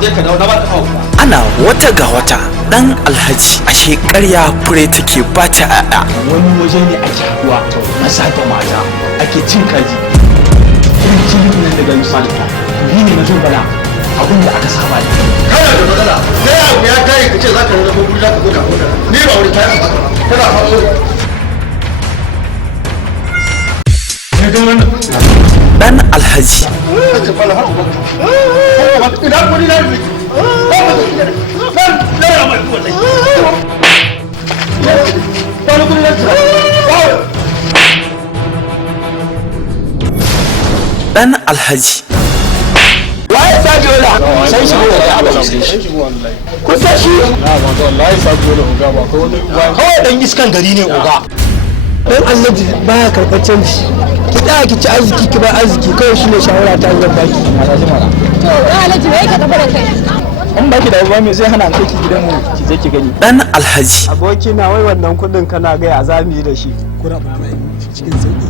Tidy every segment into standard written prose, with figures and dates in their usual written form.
je ka dawo na ba ka hawa. Ana wata ga wata dan Alhaji ashe ƙarya fure take ba ta ƴaƴa. Wani waje ne ake haɗuwa maza da mata ake cin kaji. Irin jinin nan daga misali ni ne na zo bala abin da aka saba ne. Kana da matsala sai abu ya kai ka ce za ka rage guri za ka zo ka huta ni ba wani kayan ba kana hawo. Dan Alhaji ina kudi na ne Dan Alhaji Waye Sabiola? Sai shi ne da abu sai shi. Kusa shi? na wanda wallahi Sabiola oga ba ko wani Kawai dan iskan gari ne oga. Dan Alhaji baya karɓar canji. Ki tsaya ki ci arziki ki ba arziki kawai shi ne shawara ta zan baki. To Alhaji bai ka tafi da kai. An baki da uba me zai hana kai ki gidan mu ki je ki gani. Dan Alhaji Aboki na wai wannan kudin kana ga azami da shi. Kura ba mai cikin sauki.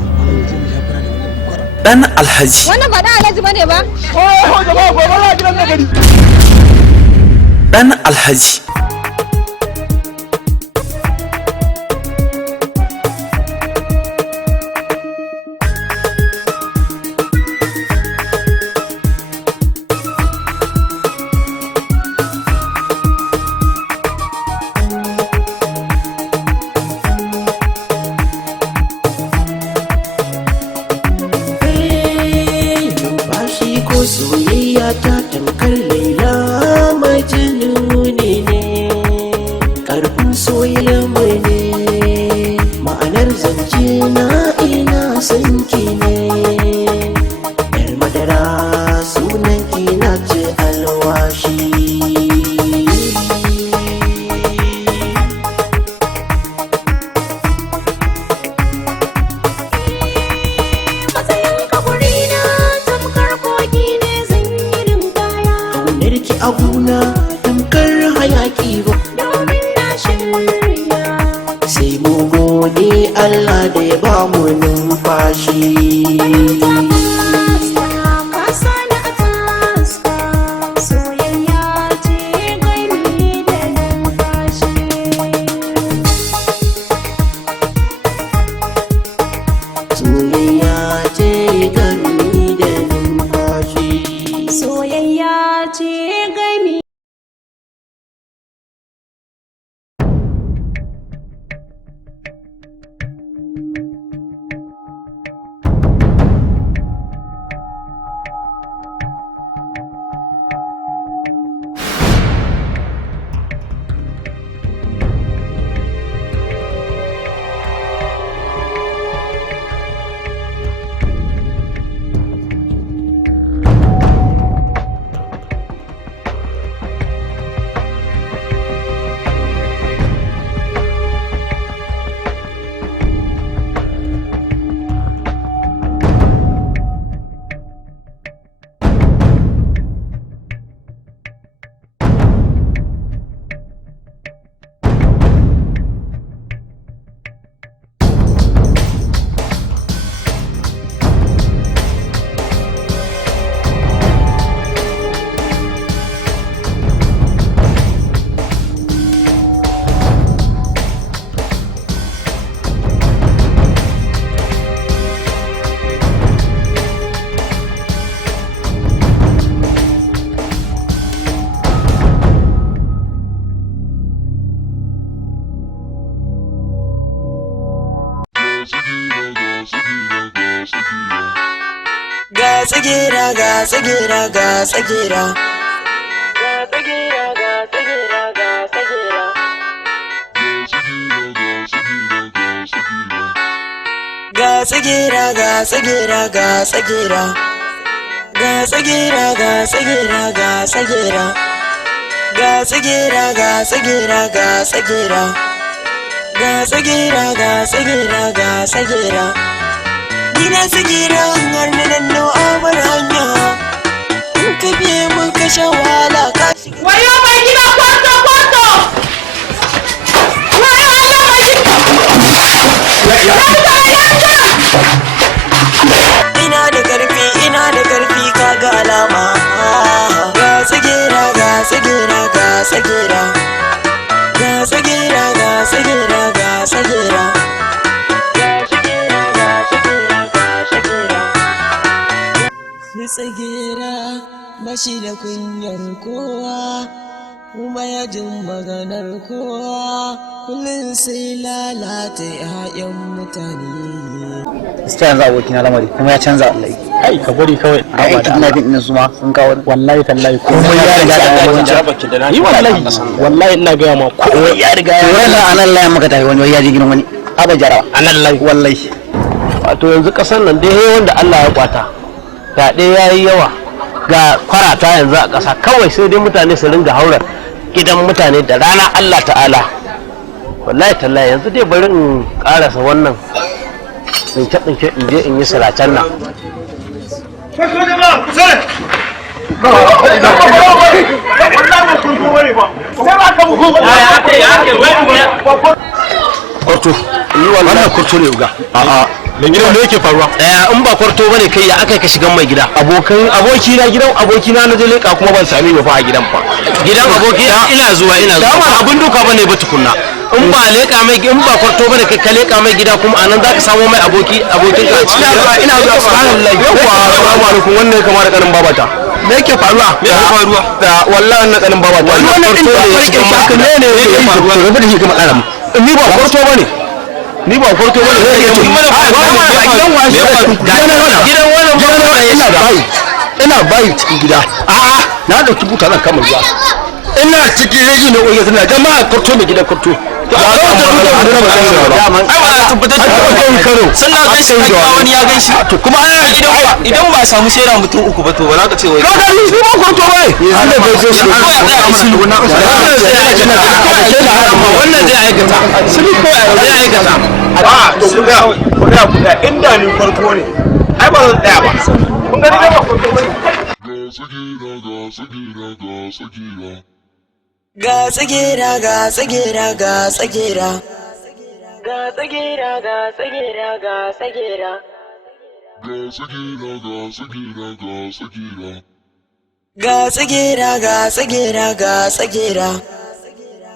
Dan Alhaji Wannan ba da Alhaji bane ba? Oh jama'a gobe za gidan na gari. Dan Alhaji soyayya ta tamkar laila mai jinuni ne karfin soyayya mai ne ma'anar zance na ina son ki ne yar madara sunan ki na ce alwashi abuna tamkar hayaki ba domin na shirya sai mu gode Allah da ya ba mu numfashi tsagira ga tsagira ga tsagira ga tsagira ga tsagira ga tsagira ga tsagira ga tsagira ga tsagira ga tsagira ga tsagira ga tsagira ga tsagira ga tsagira ga tsagira ga tsagira ga tsagira ga tsagira Ina sigira har na danno abar hanya in ka biye mun kashe wahala ka shiga Wayo mai gida kwarto kwarto Wayo Allah mai gida ina da karfi kaga alama ga tsigera ga shi da kunyar kowa kuma ya jin maganar kowa kullum sai lalata 'ya'yan mutane. Gaskiya yanzu abokina lamari kuma ya canza Allah. Ai ka bari kawai. Ai kidnapping din su ma sun kawo. Wallahi tallahi komai ya riga da yi wallahi ina ga ma komai ya riga ya. Wannan anan layan maka tafi wani ya je gidan wani. Aba jarawa. Anan layi wallahi. Wato yanzu kasar nan dai wanda Allah ya kwata. Fyaɗe yayi yawa. Ga kwarata yanzu a ƙasa kawai sai dai mutane su ringa haura gidan mutane da rana Allah ta'ala. Wallahi tallahi yanzu dai bari in karasa wannan tsince in je in yi salatan nan. Kwarto, wannan kwarto ne uga. A'a, da gidan da yake faruwa. In ba kwarto bane kai ya aka ka shigan mai gida. Aboki na gidan aboki na je leka kuma ban sami ba fa a gidan fa. Gidan aboki ina zuwa. Dama abin duka bane ba tukunna. In ba leka mai in ba kwarto bane kai ka leka mai gida kuma anan zaka samu mai abokin ka. Ina zuwa subhanallahi. Yawwa assalamu alaikum wannan kamar da kanin babata. Me yake faruwa? Me yake faruwa? Da wallahi wannan kanin babata. Wannan din da farkin shaka ne yake faruwa. Rabu da shi kuma karamu. Ni ba kwarto bane. Ni ba kwarto bane. Ina bayi cikin gida. A'a na dauki buta zan kama ruwa. Ina cikin reji na oye tana jama'a kwarto mai gidan kwarto. Wani ya gan shi kuma idan ba samu shaida mutum uku ba to ba za ka ce wai wannan zai aikata zai aikata inda ni farko ne ai ba zan tsaya ba kun gani ba farko ba Ga tsagera ga tsagera ga tsagera ga tsagera ga tsagera ga tsagera ga tsagera ga tsagera ga tsagera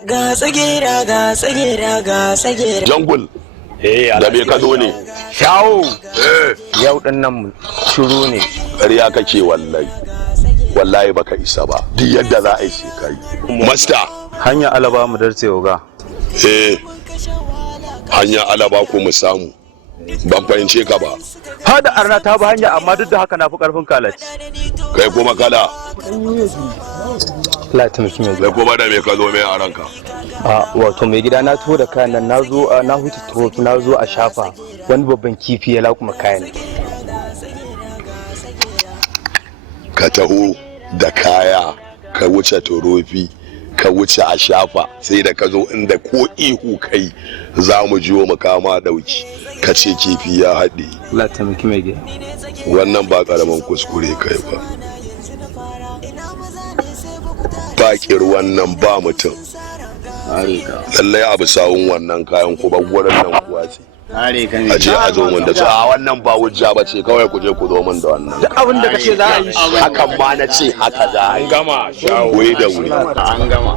ga tsagera ga tsagera ga tsagera Jangul da me ka zo ne shawo yau din nan shiru ne ƙarya kake wallahi baka isa ba duk yadda za a yi sai kai master hanya alaba mu darce oga hanya alaba ko mu samu ban fahimce ka ba hada arna ta ba hanya amma duk da haka na fi karfin kalaci kai kuma kala kai kuma da me ka zo mai a ranka wato mai gida na tuho da kayan nan na hutu tuho na zo a shafa wani babban kifi ya lakuma kayan ka taho da kaya ka wuce torofi ka wuce a shafa sai da ka zo inda ko ihu kai za mu jiwo mu kama dauki ka ce kifi ya haɗe wannan ba karamin kuskure kai ba bakir wannan ba mutum lallai abu sawun wannan kayan kuma gurin nan kuwa ce a je a zo mun da su a wannan ba hujja ba ce kawai ku je ku zo mun da wannan duk abin da kace za a yi hakan ma na ce haka za a yi gama wai da wuri an gama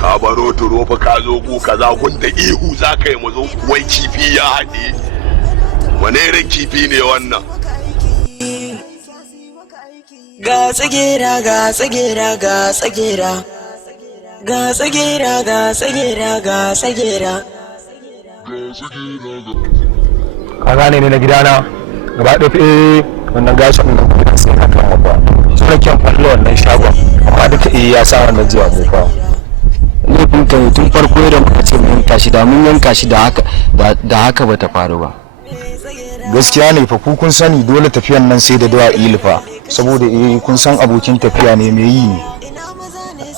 ka baro turo fa ka zo ku kaza gun da ihu za ka yi mu zo wai kifi ya haɗe wane irin kifi ne wannan ga tsagera ga tsagera ga tsagera ga tsagera ga tsagera ga tsagera ka gane ne na gidana gaba ɗaya wannan gashin da kuma sai ka kan babba suna kyan fallo wannan shagon amma duka ya sa wannan zuwa mu fa laifin ta tun farko da muka ce mun yanka shi da mun yanka shi da haka bata faru ba gaskiya ne fa ku kun sani dole tafiyan nan sai da dawa ilifa saboda kun san abokin tafiya ne mai yi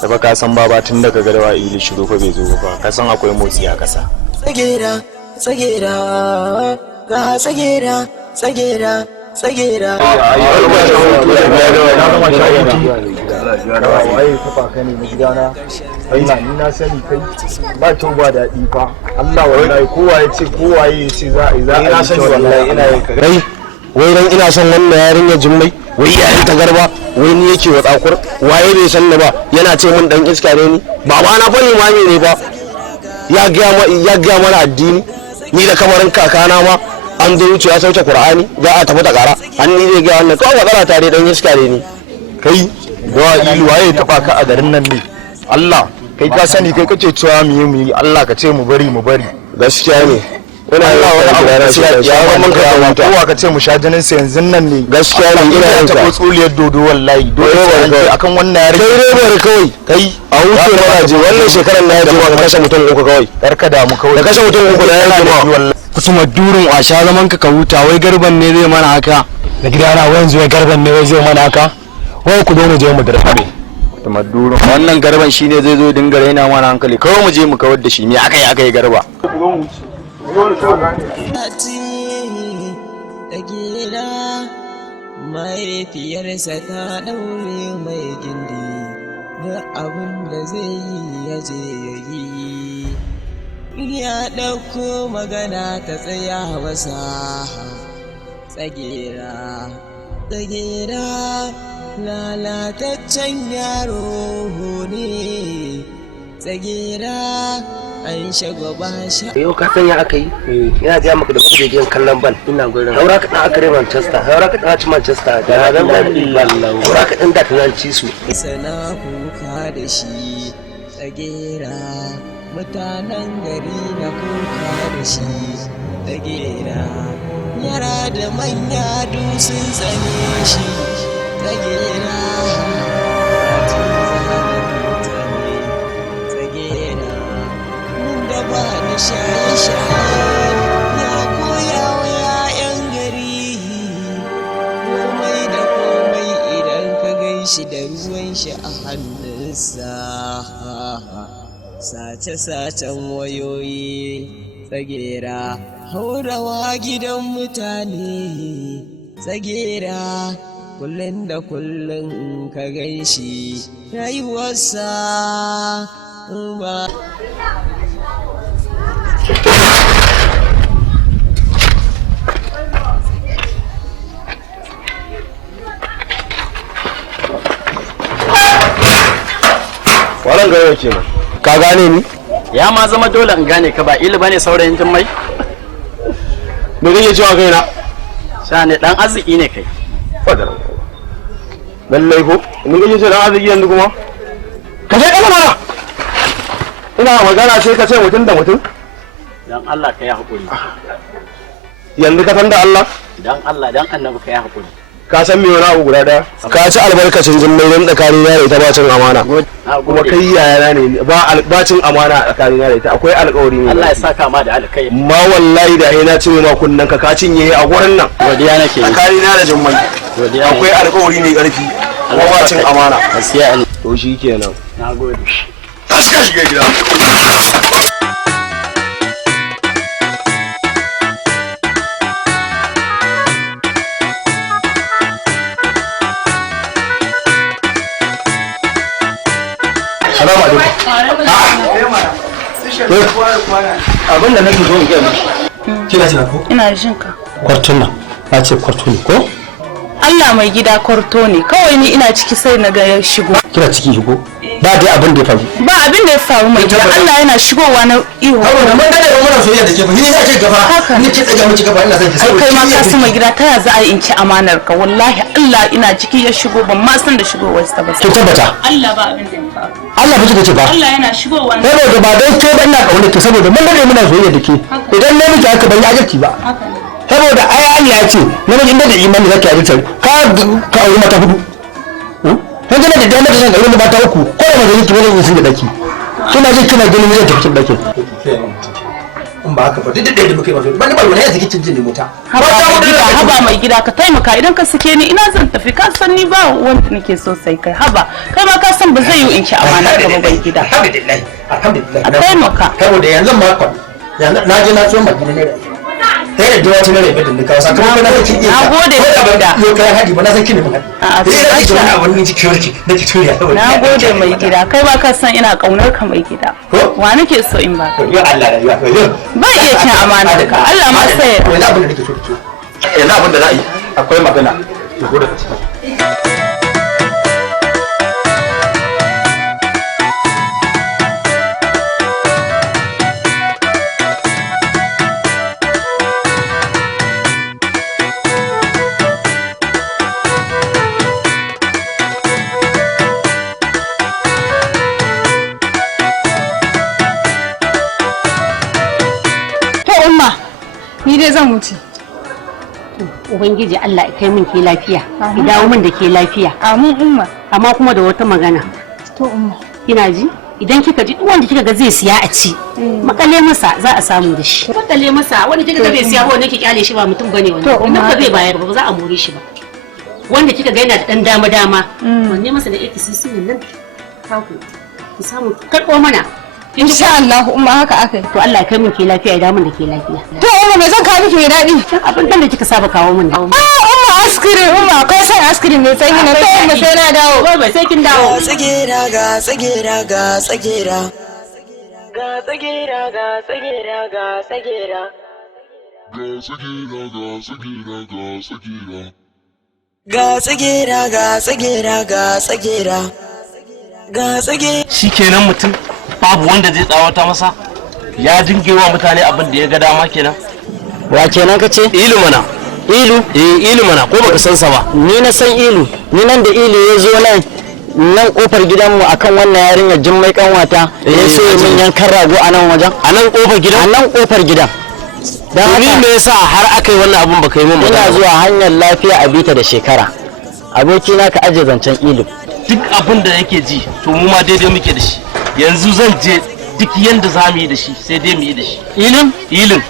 da ba ka san baba tun daga gadawa ili shiru fa bai zo ba ka san akwai motsi a kasa tsagera tsagera ga tsagera tsagera tsagera waye kafa ka ne na gidana Allah ni na sani kai ba kyau ba daɗi fa Allah wallahi kowa ya ce za a yi na sani wallahi ina yin kai wai dan ina son wannan yarinya jimmai wai yayin ta garba wai ni yake wa tsakur waye bai san ni ba yana ce mun dan iska ne ni baba na fa limami ne ba ya ga mana addini ni da kamarin kakana ma an zo wuce ya sauke Qur'ani za a tafi ta kara an ni zai ga wannan kawai matsala tare dan iska ne ni kai dawa ilu waye taba ka a garin nan ne Allah kai ka sani kai kace cewa mu yi Allah ka ce mu bari gaskiya ne ina Allah wani abu ya ga mun ka wuta kowa ka ce mu sha jinin sa yanzu nan ne gaskiya ne ina ta ko tsuliyar dodo wallahi dole akan wannan yare kai rebe kawai kai a wuce na je wannan shekarar na yaje ka kashe mutum uku kawai karka da mu kawai da kashe mutum uku na yaje ma kusuma durin a sha zaman ka huta wai garban ne zai mana haka da gidana wai yanzu garban ne wai zai mana haka wai ku zo mu je mu darbe tumaddurun wannan garban shine zai zo dinga raina mana hankali kawai mu je mu kawar da shi me akai garba mahaifiyarsa ta ɗaure mai gindi da abin da zai yi ya je ya yi ya ɗauko magana ta tsaya wasa tsagera lalataccen yaro ne tsagera an shagwaba shi yau ka sanya aka yi ina ga maka da kuka je gidan kallon ban ina gurin haura ka dan aka rai Manchester haura ka dan ci Manchester da ran da Allah haura ka dan da tunan ci su sana kuka da shi tsagera mutanen gari na kuka da shi tsagera yara da manya sun tsane shi tsagera shaye-shaye ya koya wa 'ya'yan gari komai da komai idan ka ganshi da ruwan shi a hannunsa sace-sacen wayoyi tsagera haurawa gidan mutane tsagera kullum da kullum ka ganshi rayuwarsa ba wannan gaya kenan ka gane ni ya ma zama dole in gane ka ba ilu bane saurayin Jummai me kake cewa kaina sha ne dan arziki ne kai fadar lallai ko me kake cewa dan arziki yanzu kuma ka je kana mana ina magana sai ka ce mutum da mutum dan Allah ka yi hakuri yanzu ka san da Allah dan annabi ka yi hakuri ka san me wani abu guda daya ka ci albarkacin Jummai don tsakanin yare ita bacin amana kuma kai yayana ne ba cin amana a tsakanin yare ita akwai alƙawari ne Allah ya saka ma da alkai ma wallahi da ina ce ma kunnan ka cinye a gurin nan godiya nake tsakanin na da Jummai akwai alƙawari ne ƙarfi kuma ba cin amana gaskiya ne to shikenan nagode tashi ka shiga gida Salamu alaikum. Abin da nake so in gaya kina jina ko? Ina jin ka. Kwartun nan. Na ce kwarto ne ko? Allah mai gida kwarto ne. Kawai ni ina ciki sai na ga ya shigo. Kina ciki shigo? Ba dai abin da ya faru. Ba abin da ya faru mai gida. Allah yana shigowa na ihu. Saboda mun dade muna soyayya da ke fa. Ni za ki gaba. Ni ki tsaga miki gaba ina son ki. Ai kai ma ka san mai gida ta ya za a yi in ci amanar ka. Wallahi Allah ina ciki ya shigo ban ma san da shigowar sa ba. Ki tabbata. Allah ba abin da ya faru. Allah ba kike ba. Allah yana shigowa. Saboda ba dai ke ba ina kauna ki saboda mun dade muna soyayya da ke. Idan ne miki haka ban yi ajarki ba. Saboda ai Allah ya ce namiji inda da imani zaka yi ajarki ka aure mata hudu. Kan gane da dama da san aure mata uku ko da majalisi wani yin sun da daki. Kina ji kina ganin zai tafi cikin dakin. In ba haka ba duk da muke maso ba ni ba wani yanzu kicin jin mota. Haba mai gida ka taimaka idan ka sake ni ina zan tafi ka san ni ba wanda nake so sai kai haba kai ma ka san ba zai yi in ci amana ka ba mai gida. Alhamdulillah. A taimaka. Saboda yanzu ma na je na so magana ne. Sai da wata ne da bidin ka sakamakon na kike iya. Na gode mai gida. Yo kai hadi ba na san kine ba. A'a sai da wani abu ne cikin warki da ki tura. Na gode mai gida kai ba ka san ina kaunar ka mai gida. Wa nake so in ba. Yo Allah ya yo. Ba iya cin amana da ka Allah ma sai. Wani abin da nake so ki. Yanzu abin da za a yi akwai magana. Ki gode ka ciki. zan wuce. Ubangiji Allah ya kai min ke lafiya, ya dawo min da ke lafiya. Amin umma. Amma kuma da wata magana. To umma. Kina ji? Idan kika ji duk wanda kika ga zai siya a ci, makale masa za a samu da shi. Makale masa wanda kika ga bai siya ba wanda kike kyale shi ba mutum bane wannan. Idan ba zai bayar ba za a more shi ba. Wanda kika ga yana da dan dama wanne masa da 80cc nan kaku ki samu karbo mana. Insha Allah umma haka akai. To Allah ya kai min ke lafiya ya dawo min da ke lafiya. To umma me zan kawo miki mai dadi? Abin da kika saba kawo min. Umma askirin umma akwai san askirin ne sai na to umma sai na dawo. Ba sai kin dawo. Tsagera ga tsagera ga tsagera. Ga tsagera ga tsagera ga tsagera. Ga tsagera ga tsagera ga tsagera. Ga tsagera ga tsagera ga tsagera. Ga tsage. Shikenan mutum babu wanda zai tsawata masa ya dingewa mutane abin da ya ga dama kenan. Wa kenan kace? Ilu mana. Ilu? Ilu mana ko baka san sa ba. Ni na san Ilu. Ni nan da Ilu ya zo nan kofar gidanmu akan wannan yarinyar Jummai kanwata ya so min yankan rago a nan wajen. A nan kofar gidan? A nan kofar gidan. Dan ni me yasa har aka yi wannan abun baka yi min magana? Ina zuwa hanyar lafiya a bita da shekara. Abokina ka aje zancen Ilu. Duk abin da yake ji to mu ma daidai muke da shi. Yanzu zan je duk yanda za mu yi da shi sai dai mu yi da shi. Ilin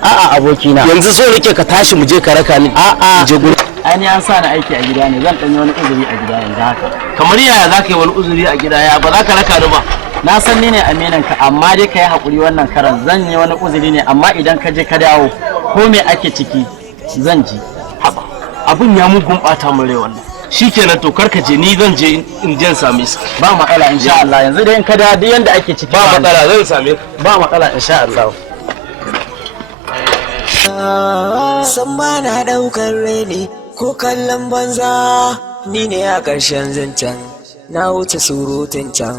a'a abokina yanzu so nake ka tashi mu je ka raka ni a'a je gurin. Ai an sa ni aiki a gida ne zan danyi wani uzuri a gida yanzu haka. Kamar yaya za ka yi wani uzuri a gida ya ba za ka raka ni ba? Na san ni ne aminan ka amma dai ka yi hakuri wannan karan zan yi wani uzuri ne amma idan ka je ka dawo ko me ake ciki zan ji. Haba abun ya mugun bata mu rai wannan. Shikenan to karka je ni zan je in je same su. Ba matsala insha Allah yanzu dai in ka dawo duk yanda ake ciki ba matsala zan same ka. Ba matsala insha Allah. San ba na daukar reni ko kallon banza ni ne a ƙarshen zancen na wuce surutun can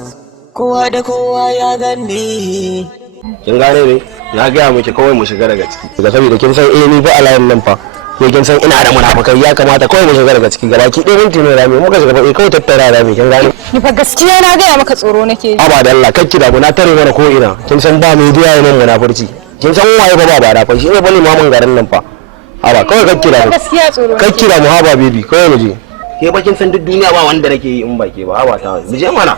kowa da kowa ya ganni. Kin gane ne na gaya miki kawai mu shiga daga ciki daga saboda kin san ni ba alayin nan fa ko kin san ina da munafukai ya kamata kawai mu shiga daga ciki gabaki ɗaya minti ne rami muka shiga kawai tattara rami kin gane. Ni fa gaskiya na gaya maka tsoro nake ji. Aba da Allah kakki da na tare mana ko ina kin san ba mai duya ne munafurci kin san waye ba da fa shi ne bane mamun garin nan fa. Aba kawai kakki da gaskiya tsoro kakki da mu haba baby kawai mu je. Ke ba kin san duk duniya ba wanda nake yi in ba ke ba haba ta mu je mana.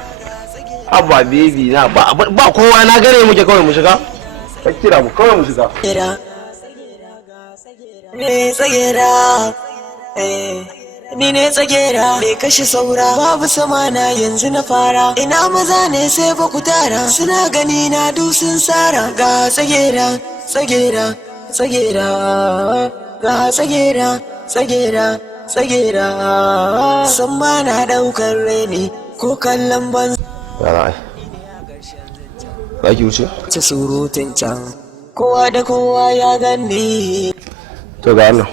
Abba baby na ba kowa na gare muke kawai mu shiga. Kakki da mu kawai mu shiga. Ne tsagera ni ne tsagera me kashe saura babu samana yanzu na fara ina maza ne sai ba ku tara suna gani na dusun sara ga tsagera tsagera tsagera ga tsagera tsagera tsagera san ba na daukar reni ko kallon ban za ki wuce? ta surutun can kowa da kowa ya gani. To ga wannan.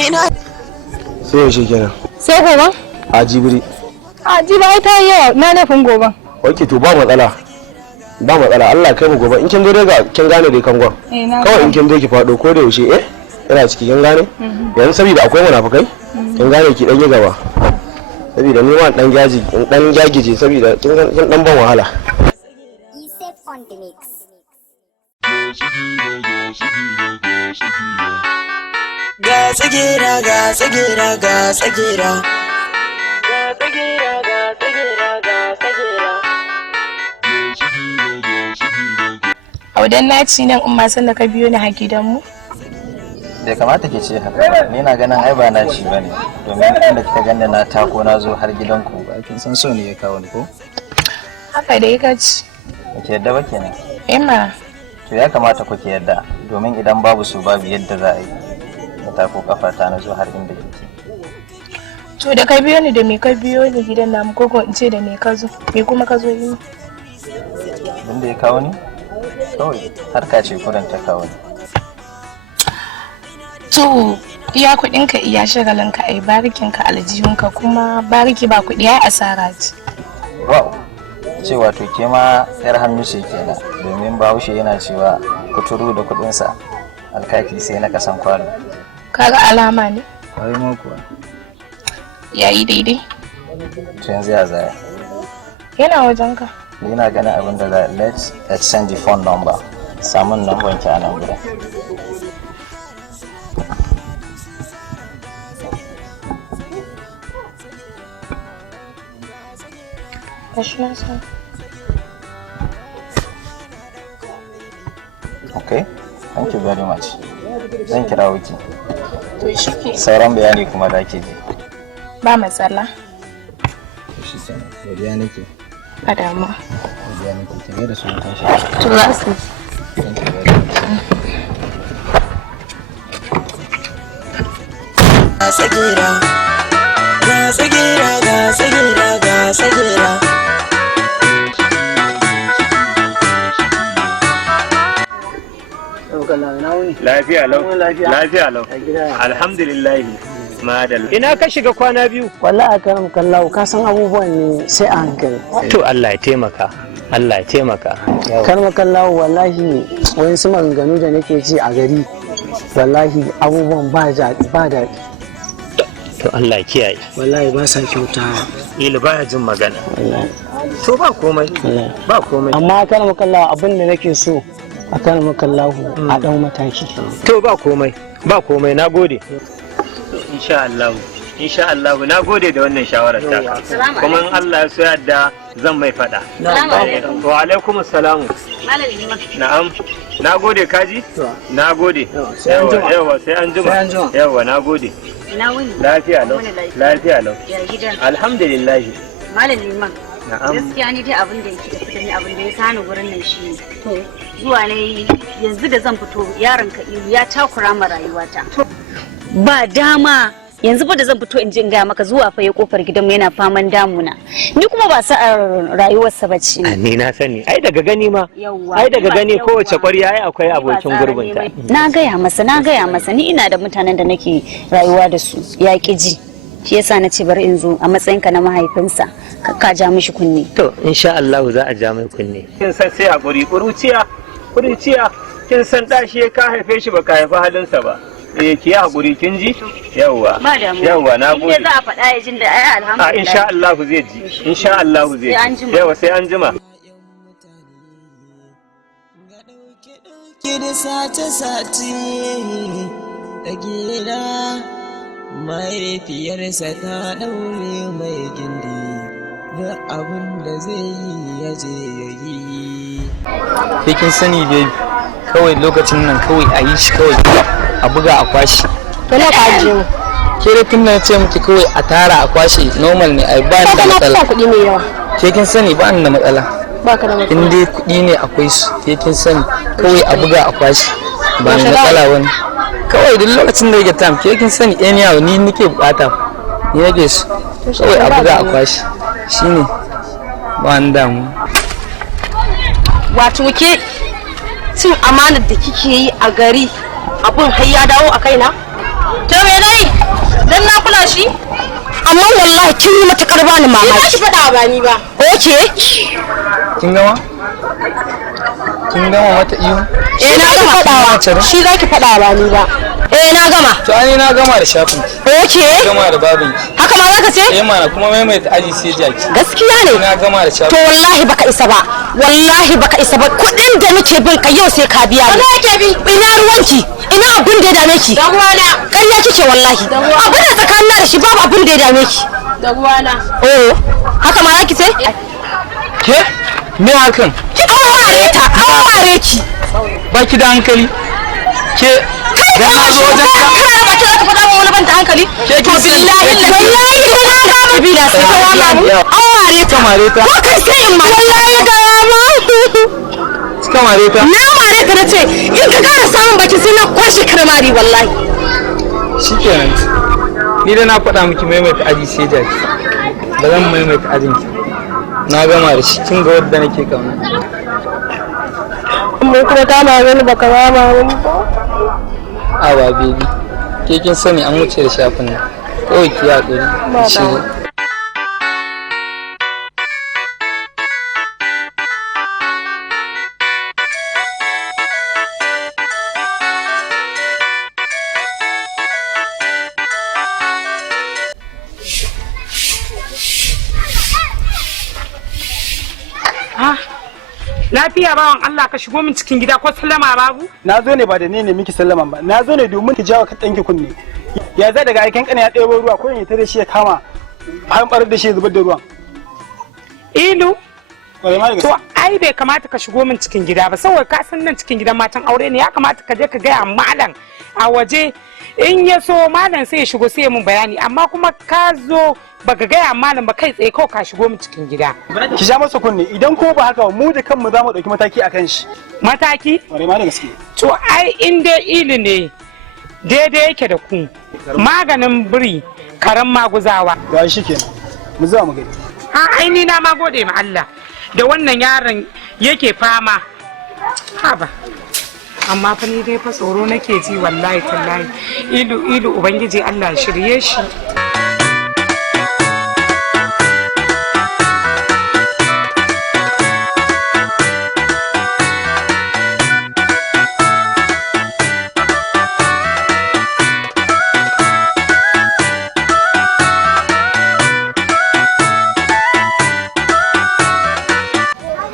Ina. Sai yaushe kenan. Sai gobe? A jibiri. A jibi ai ta yi yawa na nufin gobe. Ok to ba matsala. Ba matsala Allah kai mu gobe in kin zo dai ga kin gane dai kangon. Kawai in kin zo ki fado ko da yaushe ina ciki kin gane? Yanzu saboda akwai munafukai kin gane ki dan yi gaba. Saboda ni ma dan jagije saboda kin dan ban wahala. On the mix. Ga tsagera ga tsagera ga tsagera. Ga tsagera ga tsagera ga tsagera. Audan naci nan in ma san da ka biyo ni har gidanmu. Bai kamata ke ce haka ni na ganin ai ba naci bane domin inda kika ganni na tako na zo har gidanku ba kin san so ne ya kawo ni ko? Haka dai ka ci. Ke yadda ba kenan? Emma. To ya kamata ku ke yadda domin idan babu su babu yadda za a yi. Na tako kafata na zo har inda kike. To da ka biyo ni da me ka biyo ni gidan namu ko in ce da me ka zo? Me kuma ka zo yi? Abin da ya kawo ni? Kawai harka ce kudan ta kawo ni. To iya kuɗinka iya shagalinka ai barikinka aljihunka kuma bariki ba kuɗi ai asara ce. Wow. Ce wato ke ma yar hannu ce kenan domin Bahaushe yana cewa kuturu da kudinsa alkaki sai na kasan kwano. Kaga alama ne? Wai ma kuwa. Yayi daidai. To yanzu ya zaya. Yana wajen ka. Ni na ganin abin da let's exchange the phone number. Samun number ki a nan gurin. Okay, thank you very much. Zan kira wuki. To shi Sauran bayani kuma da ke ji. ba matsala. Shi kenan. Godiya nake. Ba damuwa. Godiya nake. Kin da su mutan shi. To za su. Thank you very much. Tsagira, ga tsagira, ga tsagira, ga tsagira. Lafiya lau. Lafiya lau. Alhamdulillah. Madal. Ina ka shiga kwana biyu? wallahi karam kallahu ka san abubuwan ne sai a hankali To Allah ya taimaka. Allah ya taimaka. karma kallahu wallahi wani su maganganu da nake ji a gari wallahi abubuwan ba daɗi To Allah ya kiyaye. wallahi ba sa kyauta Ilu baya jin magana. To ba komai. Ba komai. amma karma kallahu abin da nake so a karma kallahu a ɗau mataki To ba komai. Ba komai. Nagode. Insha Allah. Insha Allah na gode da wannan shawarar taka. Kuma in Allah ya so yadda zan mai fada. Wa alaikum assalam. Na'am. Na gode kaji? Na gode. Yawa sai an jima. Yawa na gode. Ina wuni? Lafiya lau. Lafiya lau. Ya gidan. Alhamdulillah. Malam Liman. Na'am. Gaskiya ni dai abin da yake da ni abin da ya sani gurin nan shi ne. Zuwa ne yanzu da zan fito yaron ka ya takura ma rayuwata. Ba dama yanzu ba da zan fito in ji in gaya maka zuwa fa ya kofar gidanmu yana faman damuna ni kuma ba sa'ar rayuwarsa ba ce Ni na sani ai daga gani ma ai daga gani kowace ƙwarya ai akwai abokin gurbinta. na gaya masa ni ina da mutanen da nake rayuwa da su ya ki ji shi yasa na ce bari in zo a matsayinka na mahaifinsa ka ja mishi kunne To insha Allah za a ja mai kunne. Kin san sai hakuri kuruciya kin san dashi ka haife shi baka haifi halinsa ba. Ki yi hakuri kin ji? Yawwa. Yawwa na gode. za a faɗa ya jin da ai alhamdulillah. Insha Allah zai ji. Insha Allah zai ji. Yawwa sai an jima. Kidi sace-sace a gida mahaifiyarsa ta ɗaure mai gindi da abin da zai yi ya je ya yi. kin sani baby kawai lokacin nan kawai a yi shi kawai a buga a kwashe To na kaje mu. ke da tun na ce miki kawai a tara a kwashe normal ne ai ba ni da matsala kuɗi mai yawa. ke kin sani ba ni da matsala Ba ka da matsala. in dai kuɗi ne akwai su ke kin sani kawai a buga a kwashe ba ni matsala wani kawai duk lokacin da yake tam ke kin sani anyhow ni nake bukata ni nake su kawai a buga a kwashe shine ba ni damu Wato ke cin amanar da kike yi a gari abun har ya dawo a kaina? To me dai? Dan na kula shi? Amma wallahi kin yi matakar bani mamaki. Ina shi faɗa ba ni ba. Oke. kin gama mata iyo Na gama faɗawa. Shi zaki faɗa ba ni ba. Na gama. to ani na gama da shafin Oke. gama da babin Haka ma zaka ce? mana kuma maimaita aji sai jaki Gaskiya ne. na gama da shafin To wallahi baka isa ba. Wallahi baka isa ba. Kuɗin da nake bin ka yau sai ka biya ni. Ina yake bi? Ina ruwanki? Ina abin da ya dame ki? Da ruwana. Ƙarya kike wallahi. Abin da tsakanin da shi babu abin da ya dame ki. Da ruwana. Oh, haka ma zaki ce? ke me hakan An ware ta, an ware ki. ba ki da hankali ke Dan na zo wajen ka. Kana da baki zaka faɗa wa wani ban da hankali? To billahi wallahi na ga ba bila sai ka wala mu. An ware ta. mare ta Ko kai sai in ma. Wallahi ga ma. suka mare ta Na mare ka nace in ka ƙara samun baki sai na kwashi karmari wallahi. shikenan ni da na faɗa miki maimaita aji sai jaki ba zan maimaita ajin ki na gama da shi kin ga wadda nake kauna Mun kuma kama wani baka kama wani ba. a ba baby ke kin sani an wuce da shafin nan kawai ki haƙuri shi Lafiya bawan Allah ka shigo min cikin gida ko sallama babu? Na zo ne ba da ne miki sallama ba. Na zo ne domin ki jawo ka danki kunne. Ya za daga aikin kana ya ɗebo ruwa ko ya tare shi ya kama an barar da shi zubar da ruwan. Ilu to ai bai kamata ka shigo min cikin gida ba saboda ka san nan cikin gidan matan aure ne ya kamata ka je ka gaya malam a waje in ya so malam sai ya shigo sai ya mun bayani amma kuma ka zo baka gaya malam ba kai tsaye kawai ka shigo min cikin gida ki ja masa kunne idan ko ba haka mu da kanmu za mu dauki mataki akan shi mataki bare ma da gaske to ai in dai Ilu ne daidai yake da ku maganin biri karan maguzawa ga shi kenan mu za mu gani ai ni na ma gode ma Allah da wannan yaron yake fama haba amma fa ni dai fa tsoro nake ji wallahi tallahi ilu ubangiji Allah ya shirye shi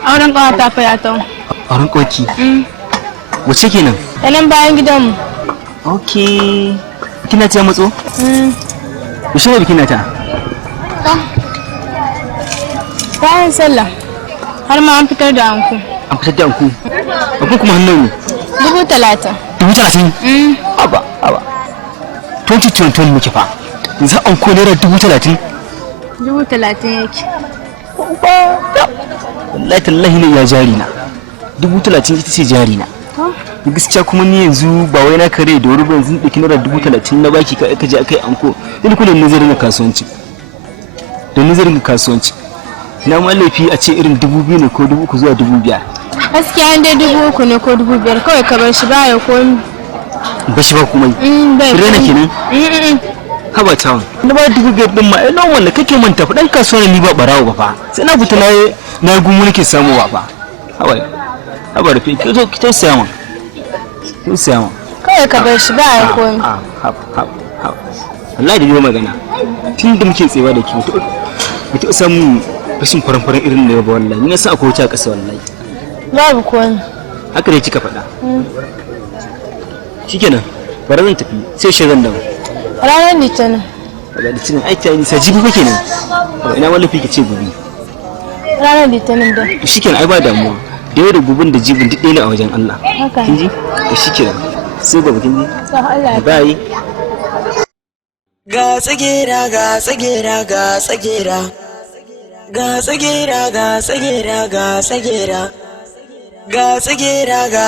auren kawata fa ya tau. Auren koki? Wace kenan? Yanan bayan gidanmu. Ok. Kina ta matso? Yaushe ne bikin nata? Bayan sallah. Har ma an fitar da anku. An fitar da anku? Anku kuma hannu ne? 30,000. 30,000? Haba, haba. 2021 muke fa. Yanzu anku naira 30,000? 30,000 yake. Wallahi tallahi ne ya jari na 30,000 ita ce jari na gaskiya kuma ni yanzu ba wai na kare da wuri ba yanzu dake naira 30,000 na baki ka je akai anko ni kullun nazarin kasuwanci da nazarin kasuwanci na ma laifi a ce irin 2,000 ne ko 3,000 zuwa 5,000 gaskiya an dai 3,000 ne ko 5,000 kawai ka bar shi ba ya komi ba shi ba komai rena kenan haba tawon na ba 5,000 din ma ai nan wanda kake manta fa dan kasuwa ne ni ba barawo ba fa sai na fita na gumu nake samuwa ba haba da fi ki to saya mun ki saya mun kawai ka bar shi ba ya komi wallahi da yiwa magana tun da muke tsewa da ki mutu samu rashin faran irin da ba wallahi ni na sa akwai wuta kasa wallahi babu komi haka dai kika faɗa shikenan bari zan tafi sai shirin da ranar litinin ai ta yi sajibi kake nan ina wallafi ki ce gobe ranar litinin da shikenan ai ba damuwa da yau da gubin da jibin duk ɗaya ne a wajen Allah kin ji to shikenan sai gobe kin ji bye ga tsagera ga tsagera ga tsagera ga tsagera ga tsagera ga tsagera ga tsagera ga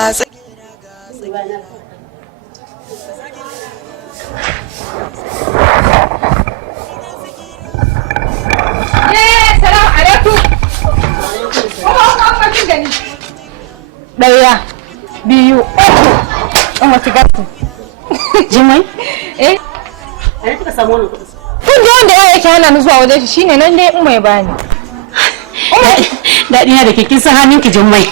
ɗaya biyu uku an wasu gasu jimai eh a ne kika samu wannan kuɗi kun ji wanda ya yake hana ni zuwa wajen shi shine nan dai in mai bani daɗi na da ke kin san hannunki jimai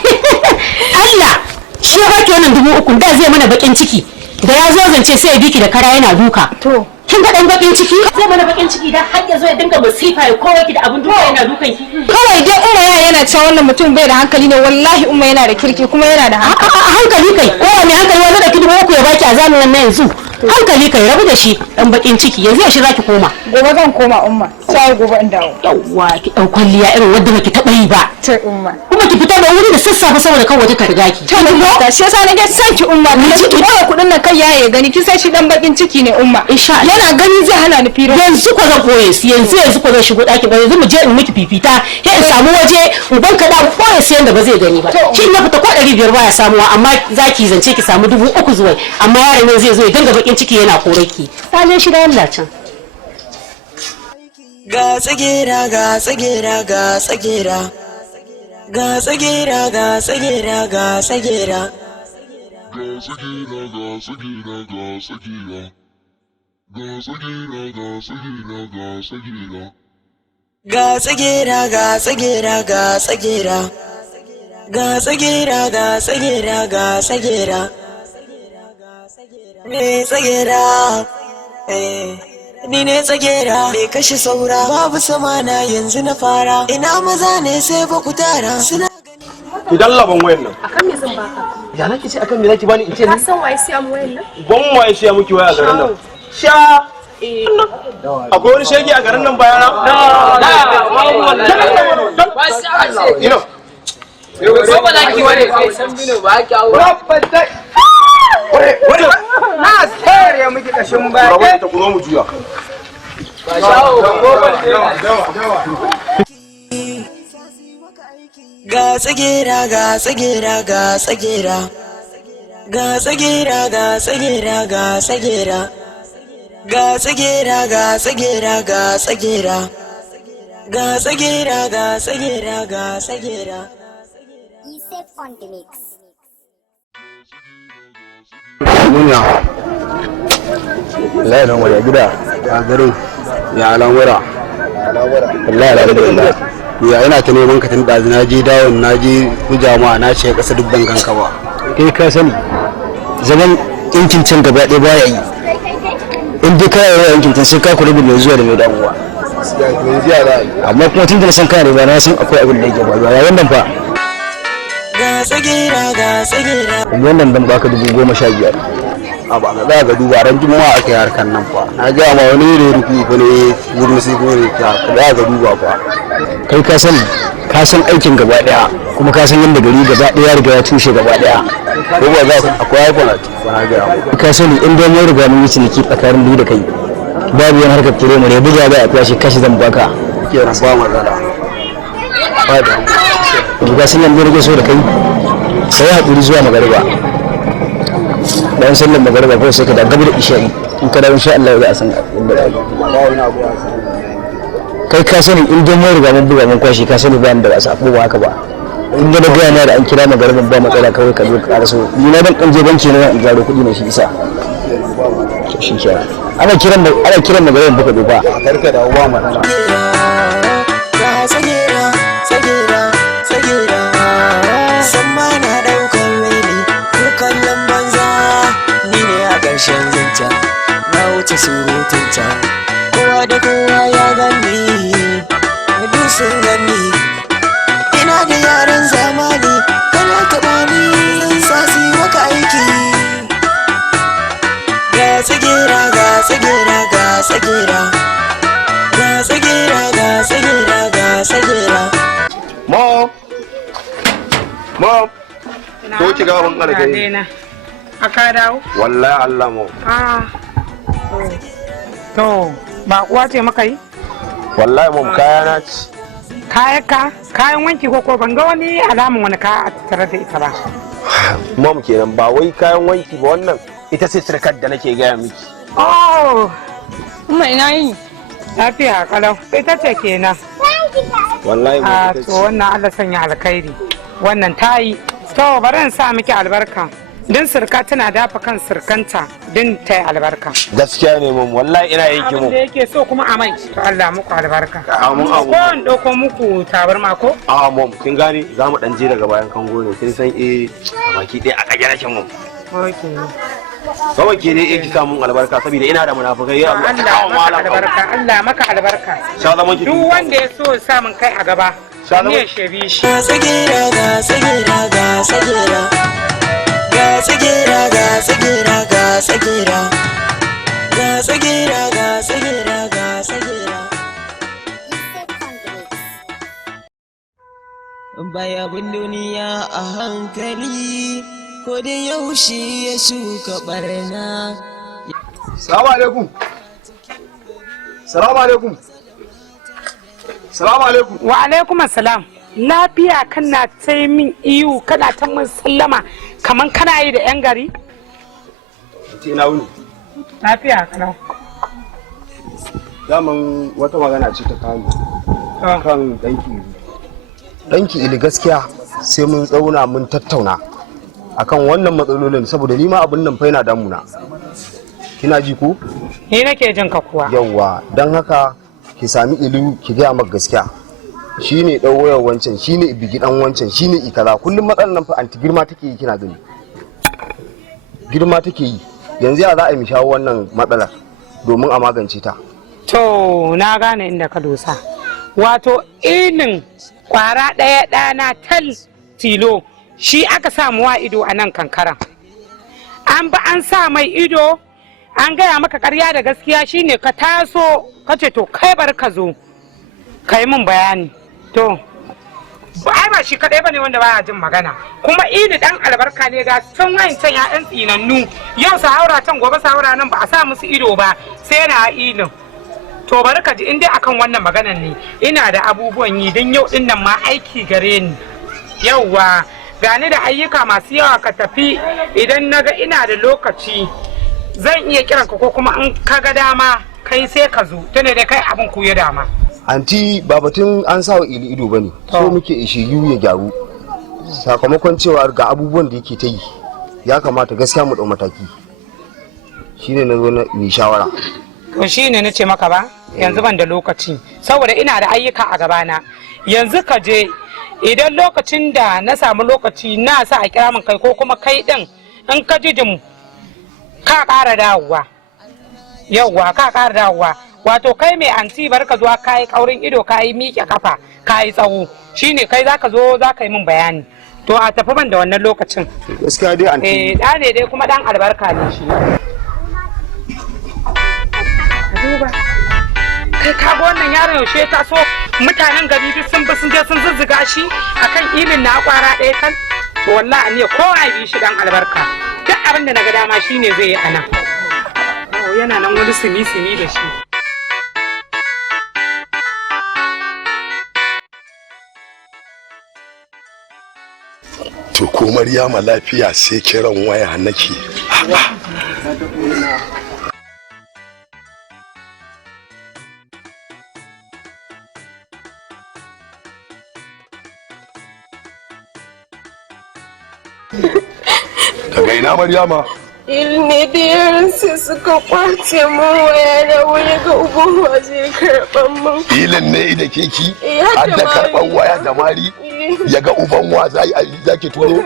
Allah shi ya baki wannan 3,000 da zai mana bakin ciki da ya zo zance sai ya biki da kara yana duka to kin ga dan bakin ciki zai mana bakin ciki dan har ya zo ya dinga musifa ya kowa ki da abin duka yana dukan ki kawai dai umma yana cewa wannan mutum bai da hankali ne wallahi umma yana da kirki kuma yana da hankali kai kowa mai hankali wanda da ki 3,000 ya baki a zamanin nan yanzu hankali kai rabu da shi dan bakin ciki yanzu yaushe zaki koma gobe zan koma umma sai gobe in dawo yawwa ki dan kwalliya irin wanda baki taba yi ba to umma kuma ki fita da wuri da sassafe saboda kan waje ta riga ki to da shi yasa nake son ki umma ni ki kowa kudin nan kai yaye gani kin san shi dan bakin ciki ne umma insha Allah yana gani zai hana ni fira yanzu ko zan koye su yanzu ko zan shigo daki ba yanzu mu je in miki fifita sai in samu waje uban ka da koye su yanda ba zai gani ba shi in ya fita ko 500 baya samuwa amma zaki zance ki samu 3,000 zuwa amma yaron ne zai zo ya dinga bakin ciki yana koraki sale shi da Allah can ga tsagera ga tsagera ga tsagera ga tsagera ga tsagera ga tsagera ga tsagera ga tsagera ga tsagera ga tsagera ga tsagera ga tsagera ga tsagera ga tsagera ga tsagera ga tsagera ga tsagera ga tsagera tsagera ni ne tsagera mai kashe saura babu samana yanzu na fara ina maza ne sai ba ku tara suna idan laban wayan nan akan me zan baka ya nake ce akan me zaki bani in ce ka san waye siya mu wayan nan gon waye siya miki waya a garin nan sha akwai wani shege a garin nan bayana ino ko ba za ki ware kai san bino ba ki awo na tsere miki kashin ba ke ta kuma mu juya ba shawo ga tsagera ga tsagera ga tsagera ga tsagera ga tsagera ga tsagera ga tsagera ga tsagera ga tsagera ga tsagera ga tsagera ga tsagera E-Safe on the mix. Munya wallahi nan waya gida a garin ya alawara wallahi alhamdulillah ya ina ta neman ka tun dazu na je dawon na je ku jama'a na ce kasa dubban ganka ba kai ka sani zaman yankin can gaba ɗaya baya yi in dai kana yawan yankin can sai ka kula da mai zuwa da mai dawowa amma kuma tun da na san kana ne ba na san akwai abin da yake faruwa yayin nan fa ga tsagera ga tsagera wannan dan baka 15,000 a ba ga za ga duba ran juma'a aka yi harkan nan fa na ga ma wani ne ruku ko ne wurin sai ko ne ka za ga duba fa kai ka san aikin gaba daya kuma ka san yadda gari gaba daya riga ya tushe gaba daya ko ba za akwai iPhone a ciki ba na ga ka sani in dai mun riga mun yi ciniki tsakanin ni da kai babu wani harkar kire mu ne buga ba a kwashi kashi zan baka kenan ba matsala ba da ga sun yanzu rage so da kai sai haƙuri zuwa magariba bayan sallar magariba ko sai ka da gabi da isha'i in ka dawo insha Allah za a san inda da kai ka sani in dai mun riga mun buga mun kwashi ka sani bayan da ba sa ba haka ba in da ga yana da an kira magariban ba matsala kawai ka zo ka karaso ni na dan je banki na in zaro kuɗi ne shi isa shi kenan ana kiran magariban baka duba karka da uwa matsala tsagera tsagera tsagera samma na daukar raini ko kallon banza ni ne a ƙarshen zanta na wuce surutunta kowa da kowa ya gani duk sun gani ina da yaran zamani kana taɓa ni sasi maka aiki ga tsagera ga tsagera ga tsagera ga tsagera ga tsagera ga tsagera Mom, ko ki ga ban alkai. Aka dawo? Wallahi Allah mu. To, ba kuwa ce maka yi? Wallahi mom kaya na ci. Kayan wanki ko ban ga wani alamun wani kaya a tattare da ita ba. Mom kenan ba wai kayan wanki ba wannan ita ce sirkar da nake gaya miki. Oh, kuma ina yi? Lafiya kalau. Ita ce kenan. Wallahi mom ita ce. To wannan Allah sanya alkhairi. Wannan ta yi to bari in sa miki albarka din sirka tana dafa kan sirkanta din ta yi albarka gaskiya ne mun wallahi ina yanki mu abin da yake so kuma a mai to Allah muku albarka amin ko in dauko muku tabarma ko a mom kin gane za mu dan je daga bayan kango ne kin san a baki dai a kage rashin mu okay kawai ke dai ki samu albarka saboda ina da munafikai ya Allah maka albarka sha zaman ki duk wanda ya so samun kai a gaba ne shebi shi ga tsagera ga tsagera ga tsagera ga tsagera ga tsagera ga tsagera ga tsagera ga tsagera ga tsagera baya bin duniya a hankali ko da yaushe ya shuka barna. Salamu alaikum. Salamu alaikum. Salamu alaikum. Wa alaikum assalam. Lafiya kana ta min iyo kana ta min sallama kaman kana yi da yan gari? Ina wuni. Lafiya kana. Daman wata magana ce ta kawo kan danki. Danki ili gaskiya sai mun tsauna mun tattauna akan wannan matsalolin saboda ni ma abin nan fa yana damuna. Kina ji ko? Ni nake jin ka kuwa. Yawwa dan haka ki sami ilu ki ga maka gaskiya. Shine dan wayar wancan, shine bigi dan wancan, shine ikala. Kullum matsalar nan fa anti girma take yi kina gani. Girma take yi. Yanzu ya za a yi shawo wannan matsalar domin a magance ta. To na gane inda ka dosa. Wato ilin kwara ɗaya ɗana tal tilo shi aka samu wa ido a nan kankaran. An ba an sa mai ido an gaya maka ƙarya da gaskiya shine ka taso ka ce to kai bar ka zo ka yi min bayani. To ba shi kadai bane wanda baya jin magana, kuma Idi dan albarka ne ga sun wayancan ƴaƴan tsinannu yau su haura can gobe su haura nan ba a sa musu ido ba sai na ilin. To bari ka ji in dai akan wannan maganan ne ina da abubuwan yi don yau din nan ma aiki gare ni. Yauwa gani da ayyuka masu yawa ka tafi idan naga ina da lokaci zan iya kiranka ko kuma in ka ga dama kai sai ka zo tunda dai kai abin ku ya dama. Anti ba batun an sa wa Ili ido bane so muke ishiyu ya gyaru sakamakon cewa ga abubuwan da yake ta yi ya kamata gaskiya mu dau mataki shine na zo na yi shawara. To shine na ce maka ba yanzu ban da lokaci saboda ina da ayyuka a gabana. Yanzu ka je idan lokacin da na samu lokaci na sa a kira min kai ko kuma kai din in ka ji jim ka ƙara dawowa. Yauwa ka ƙara dawowa. Wato kai mai anti barka zuwa kayi kaurin ido kayi miƙe kafa kayi tsawo shine kai zaka zo zaka yi min bayani. To a tafi ban da wannan lokacin. Gaskiya dai anti. Da ne dai kuma dan albarka ne shi. Duba. Kai ka ga wannan yaron yaushe ta so mutanen gari duk sun bi sun je sun zuzzuga shi akan ilin na kwara ɗaya kan. To wallahi ne ko a bi shi dan albarka. Duk abin da naga dama shine zai yi anan. Yana nan wani simi da shi. To ko Maryama lafiya sai kiran waya nake. Daga ina Maryama? Ilmi da yaransu suka kwace mun waya da wani ga uban waje karɓan mun. Ilin ne da keki? Har da karɓan waya da mari? Ya ga uban wa za ki turo?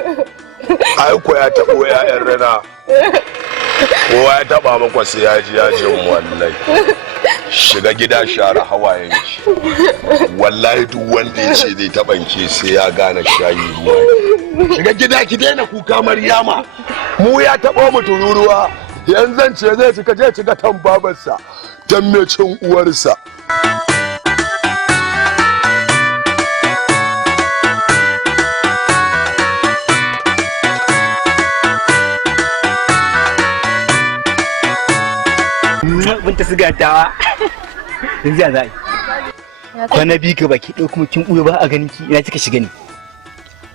Ai ko ya taɓo ya'yan rana. Kowa ya taɓa makwa sai ya ji yajin wallahi. Shiga gida share hawayen ki. Wallahi duk wanda ya ce zai taɓan ki sai ya gane shayi ruwa. Shiga gida ki daina kuka Maryama. Mu ya taɓo mu tururuwa. Yanzu zan ce zai shiga je shiga tan babarsa. Dan me cin uwarsa. Binta siga tawa yanzu ya za'i kwana biyu ka baki ɗau kuma kin ɓuya ba a ganin ki ina kika shiga ne.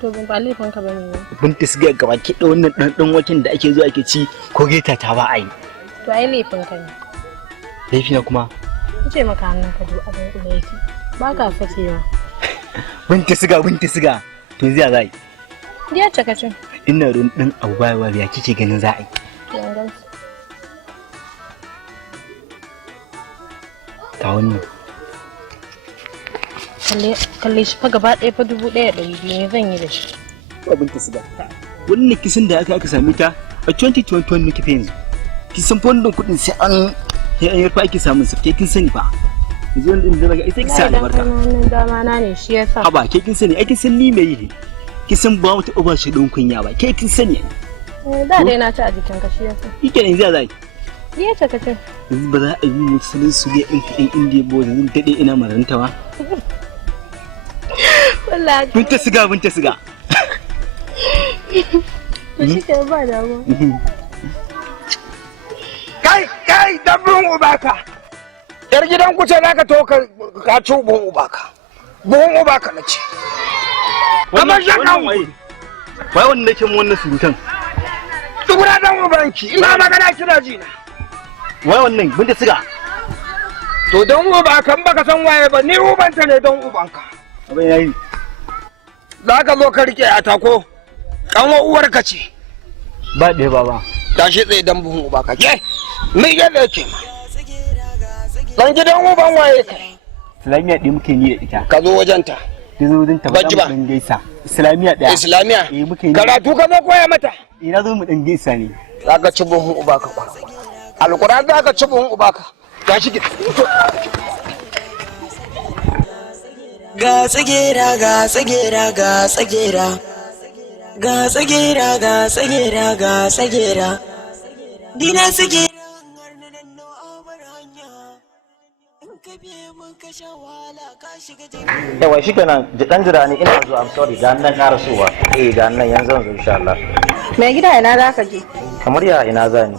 To ban ba laifin ka bane. Binta siga ga baki ɗau wannan ɗan waken da ake zuwa ake ci ko geta ta ba a yi. To ai laifin ka ne. Laifi na kuma? Ce maka hannun ka duk abin da yake ba ka fakewa. Binta siga to yanzu ya za'i. Ya ce ka ce. Ina don ɗan abu bayawa ya kike ganin za'i. Ga wannan kalle shi fa gaba ɗaya fa 1,200 ne zan yi da shi. Abin ta siga wannan kisan da aka same ta a 2021 muke fa yanzu kisan fondon kuɗin sai an yarfa ake samun sa ke kin sani fa yanzu wannan da baka sai ki sa albarka wannan dama na ne shi yasa haba ke kin sani ai kin san ni me yi kisan ba wata uba shi don kunya ba ke kin sani da dai na ci a jikin ka shi yasa kike ne zai ya ce kace ba za a yi musulun su ne ɗin indiya ba wajen daɗe ina maranta ba wallahi binta siga to shi ke ba da mu kai dabbin ubaka yar gidan ku ce zaka to ka ci buhun ubaka na ce kamar shakan wai wannan nake mu wannan surutan dugura dan ubanki ina magana kina ji na wai wannan binta siga to don uba kan baka san waye ba ni ubanta ne don ubanka abin yayi za ka zo ka rike a tako kanwa uwarka ce ba ɗaya baba tashi tsaye dan buhun uba ka ke mai yadda yake dan gidan uban waye kai islamiya ɗaya muke ni da ita ka zo wajenta ta zo wajen ta ba mu gaisa islamiya ɗaya islamiya muke ni karatu ka zo koya mata ina zo mu dan gaisa ne za ka ci buhun uba ka kwa alquran za ka ci buhun uba ka tashi ki ga tsagera ga tsagera ga tsagera ga tsagera ga tsagera ga tsagera dina tsagera in ka biye mun ka shawa yawa shikenan dan jira ni ina zuwa. I'm sorry ga nan karasowa. Ga nan yanzu insha Allah. Mai gida ina zaka je? Kamar ya ina zani?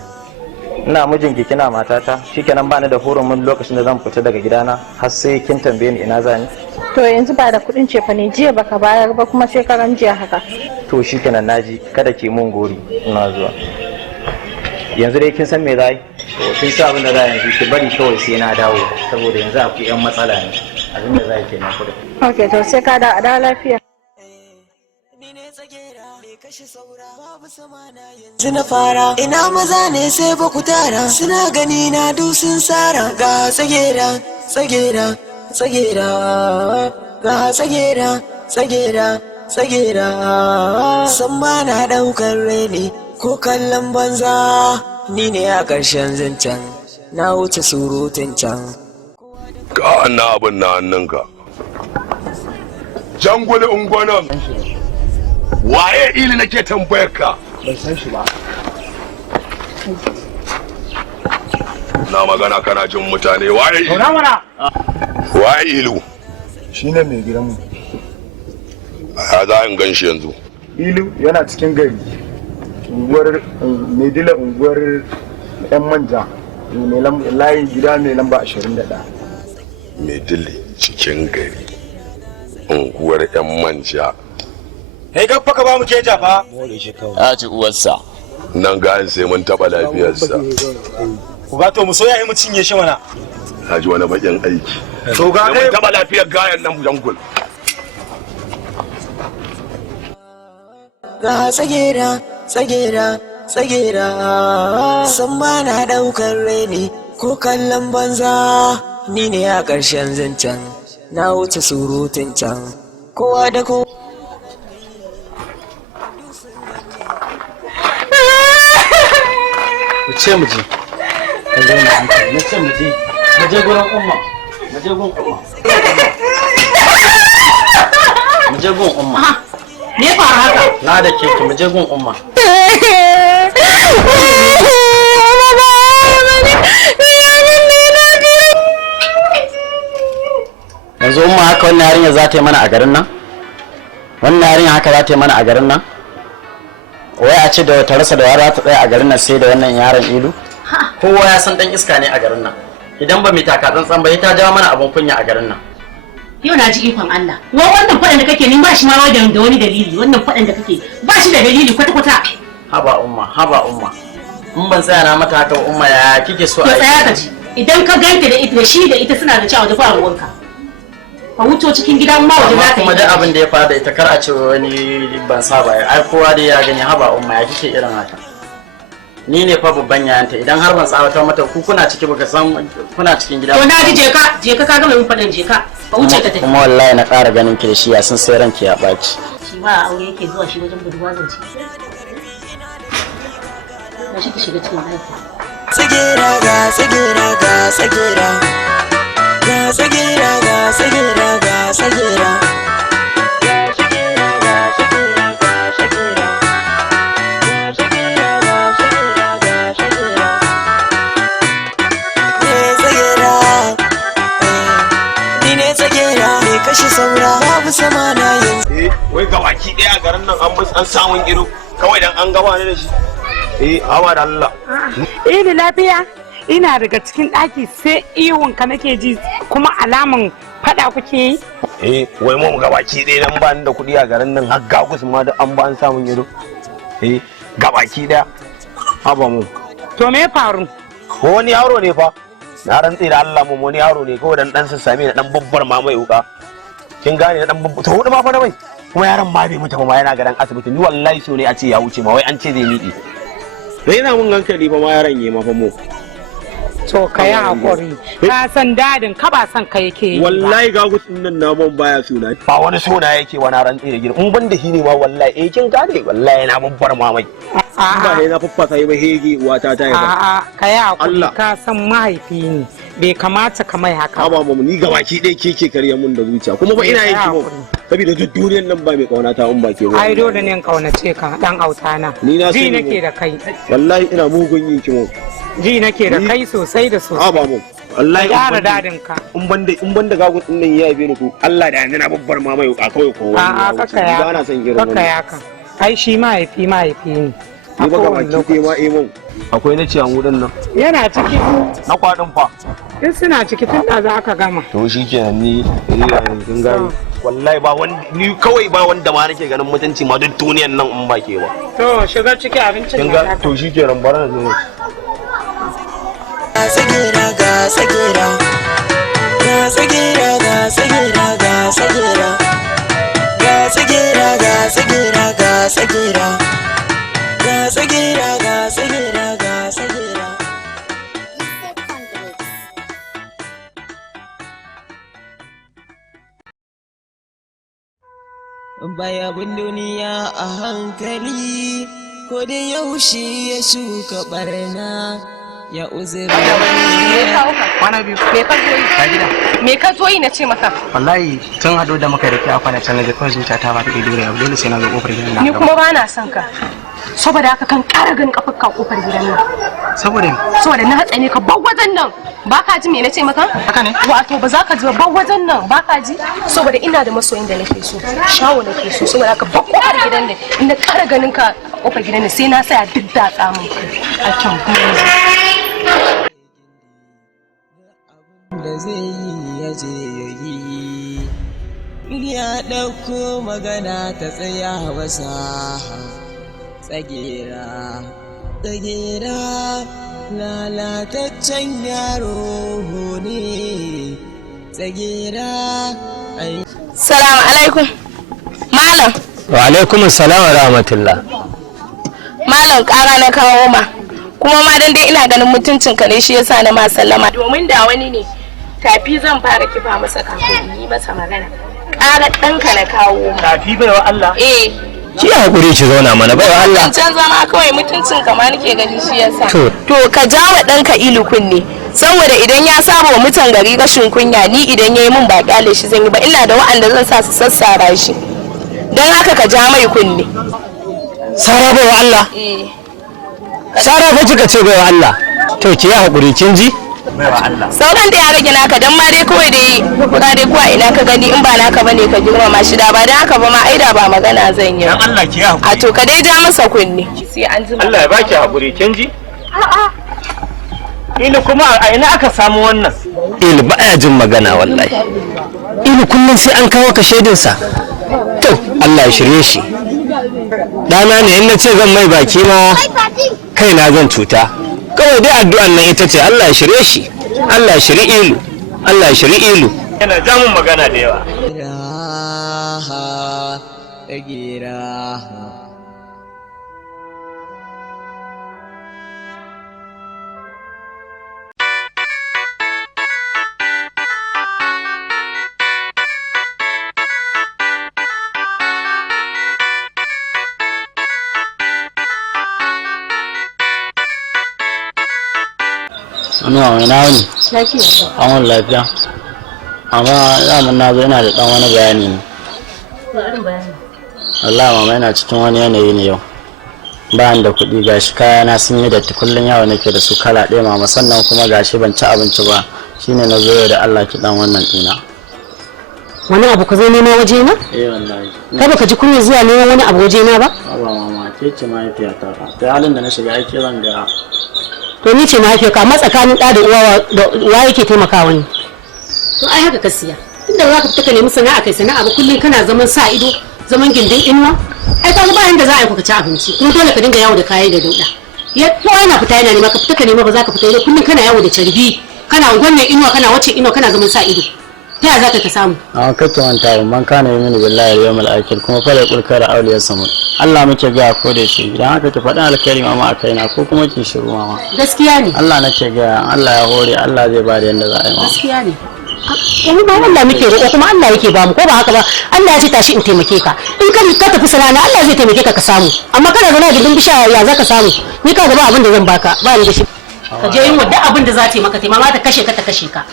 Ina mijinki kina matata, shikenan bani da hurumin lokacin da zan fita daga gidana har sai kin tambaye ni ina zani. To yanzu ba da kudin cefa ne jiya baka bayar ba kuma sai karan jiya haka. To shikenan naji, kada ki mun gori, ina zuwa. Yanzu dai kin san me zai? To kin sa abin da za yanzu ki bari kawai sai na dawo saboda yanzu akwai yan matsala ne. Abin da zai kenan kudi. Okay, to sai ka da lafiya. Zina fara ina maza ne sai ba ku tara suna gani na dusun sara ga tsagera tsagera tsagera ga tsagera tsagera tsagera san ma na daukar reni ko kallon banza ni ne a ƙarshen zancen na wuce surutun can ka na abin na hannunka jangule ungwanan waye ili nake tambayar ka? Ban san shi ba. Na magana kana jin mutane waye ilu? Waye ilu? Shine mai gidanmu. A za in gan shi yanzu. Ilu yana cikin gari. Unguwar Maidila unguwar yan manja. Layin gida mai lamba 21. Maidila cikin gari. Unguwar yan manja. Kai gaffa ka ba mu keja fa. Ya ci uwarsa. Nan ga sai mun taba lafiyarsa. Ku ga to mu soya mu cinye shi mana. Ka ji wani bakin aiki. To ga mun taba lafiyar gayan nan jangul. Ga tsagera tsagera tsagera san ma na daukar reni ko kallon banza ni ne a ƙarshen zancen na wuce surutun can kowa da kowa. Ku ce mu je. Ka zo na hankali. Na ce mu je. Mu je gurin umma. Mu je gurin umma. Mu je gurin umma. Me ya faru haka? Na da ke ki mu je gurin umma. Yanzu umma haka wannan yarinya za ta yi mana a garin nan? Wannan yarinya haka za ta yi mana a garin nan? Wai a ce da ta rasa da wara ta tsaya a garin nan sai da wannan yaron ilu? Kowa ya san dan iska ne a garin nan. Idan ba mai taka tsantsan ba ta jawo mana abun kunya a garin nan. Yau na ji ikon Allah. Wa wannan faɗan da kake ni ba shi ma da wani dalili. Wannan faɗan da kake ba shi da dalili kwata kwata. Haba umma, haba umma. In ban tsaya na mata haka ba umma ya kike so a yi? To tsaya ka ji. Idan ka ganta da ita shi da ita suna da cewa da ba ruwanka. Ka wuto cikin gidan ma waje za ka yi. Kuma da abin da ya fara da ita kar a ce wani ban saba ai kowa dai ya gani haba umma ya kike irin haka. Ni ne fa babban yayanta idan har ban tsawatar mata ku kuna ciki baka san kuna cikin gida. To na ji je ka gama mun faɗan je ka. Ka wuce ka tafi. Kuma wallahi na ƙara ganin ki da shi ya san sai ranki ya ɓaci. Shi ba aure yake zuwa shi wajen budurwa zance. Na shi ki shiga cikin ɗaki. Tsagera ga tsagera ga tsagera ga tsagera ga tsagera ga tsagera. Kashi saura babu sama na yanzu. Wai gabaki ɗaya a garin nan an samun ido kawai dan an gaba ne da shi. Hawa da Allah. Da lafiya ina daga cikin ɗaki sai ihun ka nake ji kuma alaman faɗa kuke yi. Wai mu gabaki ɗaya dan ba ni da kuɗi a garin nan har gagus ma da an ba an samun ido. Gabaki ɗaya. Haba mu. To me faru? Wani yaro ne fa. Na rantse da Allah mu wani yaro ne kawai dan sassame da dan babbar ma mai wuka. Kin gane da dan babbar to hudu ma fa da mai. Kuma yaron ma bai mutu ma yana gadan asibiti ni wallahi so ne a ce ya wuce ma wai an ce zai miƙe. Dai yana mun hankali fa ma yaron yayi ma fa mu. To ka yi hakuri ka san dadin ka ba san ka yake yi. Wallahi ga gutsin nan na ban baya suna. Ba wani suna yake wani rantse da gidan. In ban da shi ne ma wallahi kin gane wallahi yana babbar ma mai. Ba ne na faffasa yi ba hege uwata ta yi ba. A'a ka yi hakuri ka san mahaifi ne bai kamata ka mai haka. Ba mu ni gabaki ɗaya ke karya mun da zuciya kuma ba ina yin kimo saboda duk duniyar nan ba mai kaunata in ba ke ba. Ai dole ne in kaunace ka dan autana. Ni na nake da kai. Wallahi ina mugun yin kimo. Ji nake da kai sosai da sosai. Ba mu wallahi gyara dadin ka in banda gagun din nan ya yabe ni ko Allah da yanzu na babbar ma mai ka kawai ko a kaka ya ba na son irin wannan kaka ya ka ai shi mahaifi ne ni ba ga baki kai ma mun akwai na ciyan wurin nan yana ciki na kwadin fa duk suna ciki tun da za ka gama to shikenan ni kin gani wallahi ba wanda ni kawai ba wanda ma nake ganin mutunci ma duk duniyan nan in ba ke ba to shiga ciki abincin kin ga to shikenan bara na zo Sagira ga sagira ga sagira ga sagira ga sagira ga sagira ga sagira ga sagira ga sagira ga sagira ga sagira baya bin duniya a hankali ko da yaushe ya shuka barna ya uzuri kwana biyu me ka zo yi a gida me ka zo yi na ce maka wallahi tun hado da muka rike a kwana can da kawai zuciya ta ba ta dole yau dole sai na zo kofar gidan nan ni kuma ba na son ka saboda haka kan ƙara ganin kafar ka kofar gidan nan saboda na hatsane ka bar wajen nan ba ka ji me na ce maka haka ne wato ba za ka ji bar wajen nan ba ka ji saboda ina da masoyin da nake so shawo nake so saboda haka bar kofar gidan nan inda ƙara ganin ka kofar gidan nan sai na saya duk da tsamin a can da zai yi ya je ya yi ya ɗauko magana ta tsaya wasa tsagera lalataccen yaro ne tsagera salamu alaikum malam wa alaikum salam wa rahmatullah malam ƙara na kawo ma kuma ma dan dai ina ganin mutuncin ka ne shi yasa na ma sallama domin da wani ne tafi zan fara kifa masa kafin yi masa magana ƙara ɗanka na kawo tafi bai wa Allah ki hakuri ki zauna mana bai wa Allah can zama kawai mutuncin ka ma nake gani shi yasa to ka jawo ɗanka ilu kunne saboda idan ya saba wa mutan gari rashin kunya ni idan yayi mun ba kyale shi zan yi ba ina da wa'anda zan sa su sassara shi dan haka ka ja mai kunne sara bai wa Allah sara fa kika ce bai wa Allah to ki yi hakuri kin ji sauran da ya rage naka dan ma dai kawai dai kuka dai kuwa ina ka gani in ba naka bane ka girmama shi da ba dan haka ba ma aida ba magana zan yi dan Allah ki hakuri a to ka dai ja masa kunne sai an ji Allah ya baki hakuri kin ji ilu kuma a ina aka samu wannan ilu baya jin magana wallahi ilu kullum sai an kawo ka shaidin sa to Allah ya shirye shi dana ne in nace zan mai baki ma kaina zan cuta kawai dai addu'an nan ita ce Allah ya shirye shi Allah ya shiri ilu Allah ya shiri ilu yana jamun magana da yawa Anuwa mai na wani? Awon lafiya. Amma zaman na zo ina da ɗan wani bayani ne. Allah mama yana cikin wani yanayi ne yau. Bayan da kuɗi gashi kayana sun yi datti kullum yawa nake da su kala ɗaya mama sannan kuma gashi ban ci abinci ba shine na zo da Allah ki dan wannan ɗina. Wani abu ka zo nema waje na? Wallahi. Kai baka ji kunya zuwa neman wani abu waje na ba? Ba mama ke ce mahaifiyata fa. Ta halin da na shiga aiki zan ga to ni ce mahaifiyarka amma tsakanin ɗa da uwa yake taimakawa ne. To ai haka ka siya. Tunda za ka fita ka nemi sana'a kai sana'a ba kullum kana zaman sa ido zaman gindin inuwa. Ai ka ba yanda za a yi ka ci abinci kuma dole ka dinga yawo da kayan da dauda. Ya ko yana fita yana nema ka fita ka nema ba za ka fita ido kullum kana yawo da carbi kana wannan inuwa kana wacce inuwa kana zaman sa ido. Ta yaya za ka samu? A kake wanta man kana yi mini billahi yawmal akhir kuma fara kulkar auliya samu. Allah muke ga ko da shi idan haka ki faɗa alkhairi mama a kaina ko kuma ki shiru mama. Gaskiya ne. Allah nake ga Allah ya hore Allah zai ba da yanda za a yi mama. Gaskiya ne. Kuma ba Allah muke roƙo kuma Allah yake ba mu ko ba haka ba Allah ya ce tashi in taimake ka in ka tafi sana'a Allah zai taimake ka ka samu amma kana zama da dindin bisha ya za ka samu ni ka gaba abin da zan baka ba ni da shi ka je yin wadda abin da za ta yi maka taimama ta kashe ka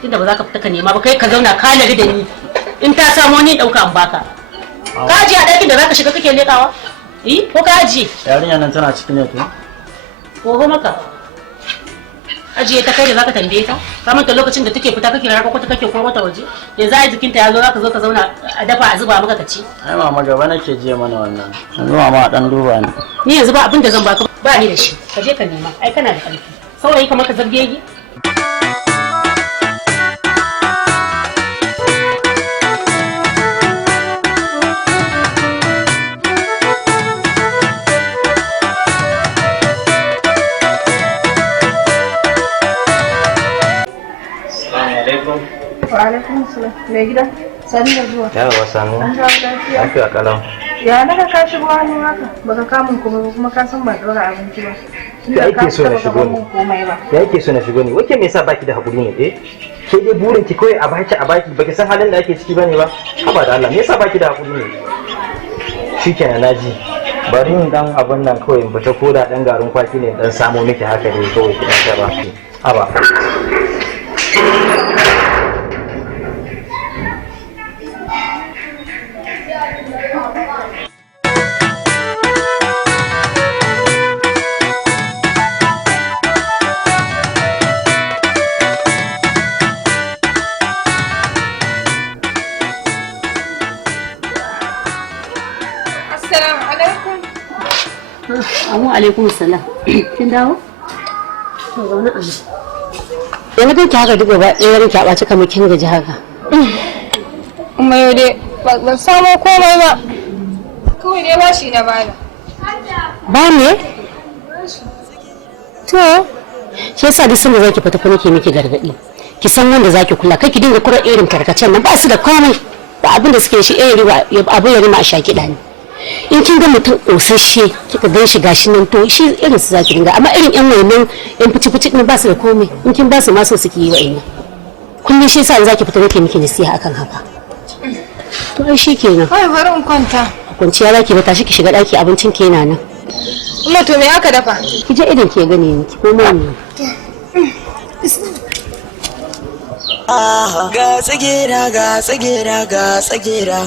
tunda ba za ka fita ka nema ba kai ka zauna ka lari da ni in ta samu ni dauka an baka ka ji a ɗakin da za ka shiga kake lekawa ko ka ji yarinya nan tana cikin ne to ko maka ajiye ta kai da zaka tambaye ta ka manta lokacin da take fita kake raka kwata kake ko mata waje yanzu ai jikinta ya zo zaka zo ka zauna a dafa a zuba maka ka ci ai mama gaba nake jiya mana wannan yanzu mama dan duba ni yanzu ba abin da zan baka ba ni da shi ka je ka nema ai kana da ƙarfi saurayi kamar ka zabgegi Wa'alaikun salam. Mai gida, sani da zuwa. yawa sani An jawo lafiya. lafiya kalau Ya naga ka shigo hannu haka, baka kamun kuma ka san ba ɗora abinci ba. Ya ake so na shigo ne? Ya ake so na shigo ne? Wake me yasa baki da hakuri ne eh? Ke dai burin ki kawai a baki baki san halin da ake ciki bane ba? Haba da Allah, me yasa baki da hakuri ne? Shikenan naji. Bari in dan abun nan kawai in fita koda dan garin kwaki ne dan samo miki haka ne kawai kidan ta ba. Haba. Assalamu alaikum salam. Kin dawo? To zauna a nan. Yanzu kake haka duk gaba ɗaya ranki a ɓaci kamar kin gaji haka. Amma yau dai ban samo komai ba. Kawai dai bashi na bada. Ba me? To, shi yasa duk sanda zaki fita fa nake miki gargaɗi. Ki san wanda zaki kula, kai ki dinga kura irin tarkacen nan ba su da komai. Da abin da suke shi abu ya rima a sha kiɗa ne. In kin ga mutum ƙosashe kika gan shi gashi nan to shi irin su zaki dinga amma irin yan wainan yan fici-fici ɗin ba su da komai in kin ba su ma so suke yi wa'annan. Kullum shi yasa zaki fita nake miki nasiha akan haka. To ai shi kenan. Kai bari in kwanta. Kwanciya zaki ba tashi ki shiga ɗaki abincin ke yana nan. Amma to me aka dafa? Ki je idan ke gane ni ki koma ni. Ga tsagera ga tsagera ga tsagera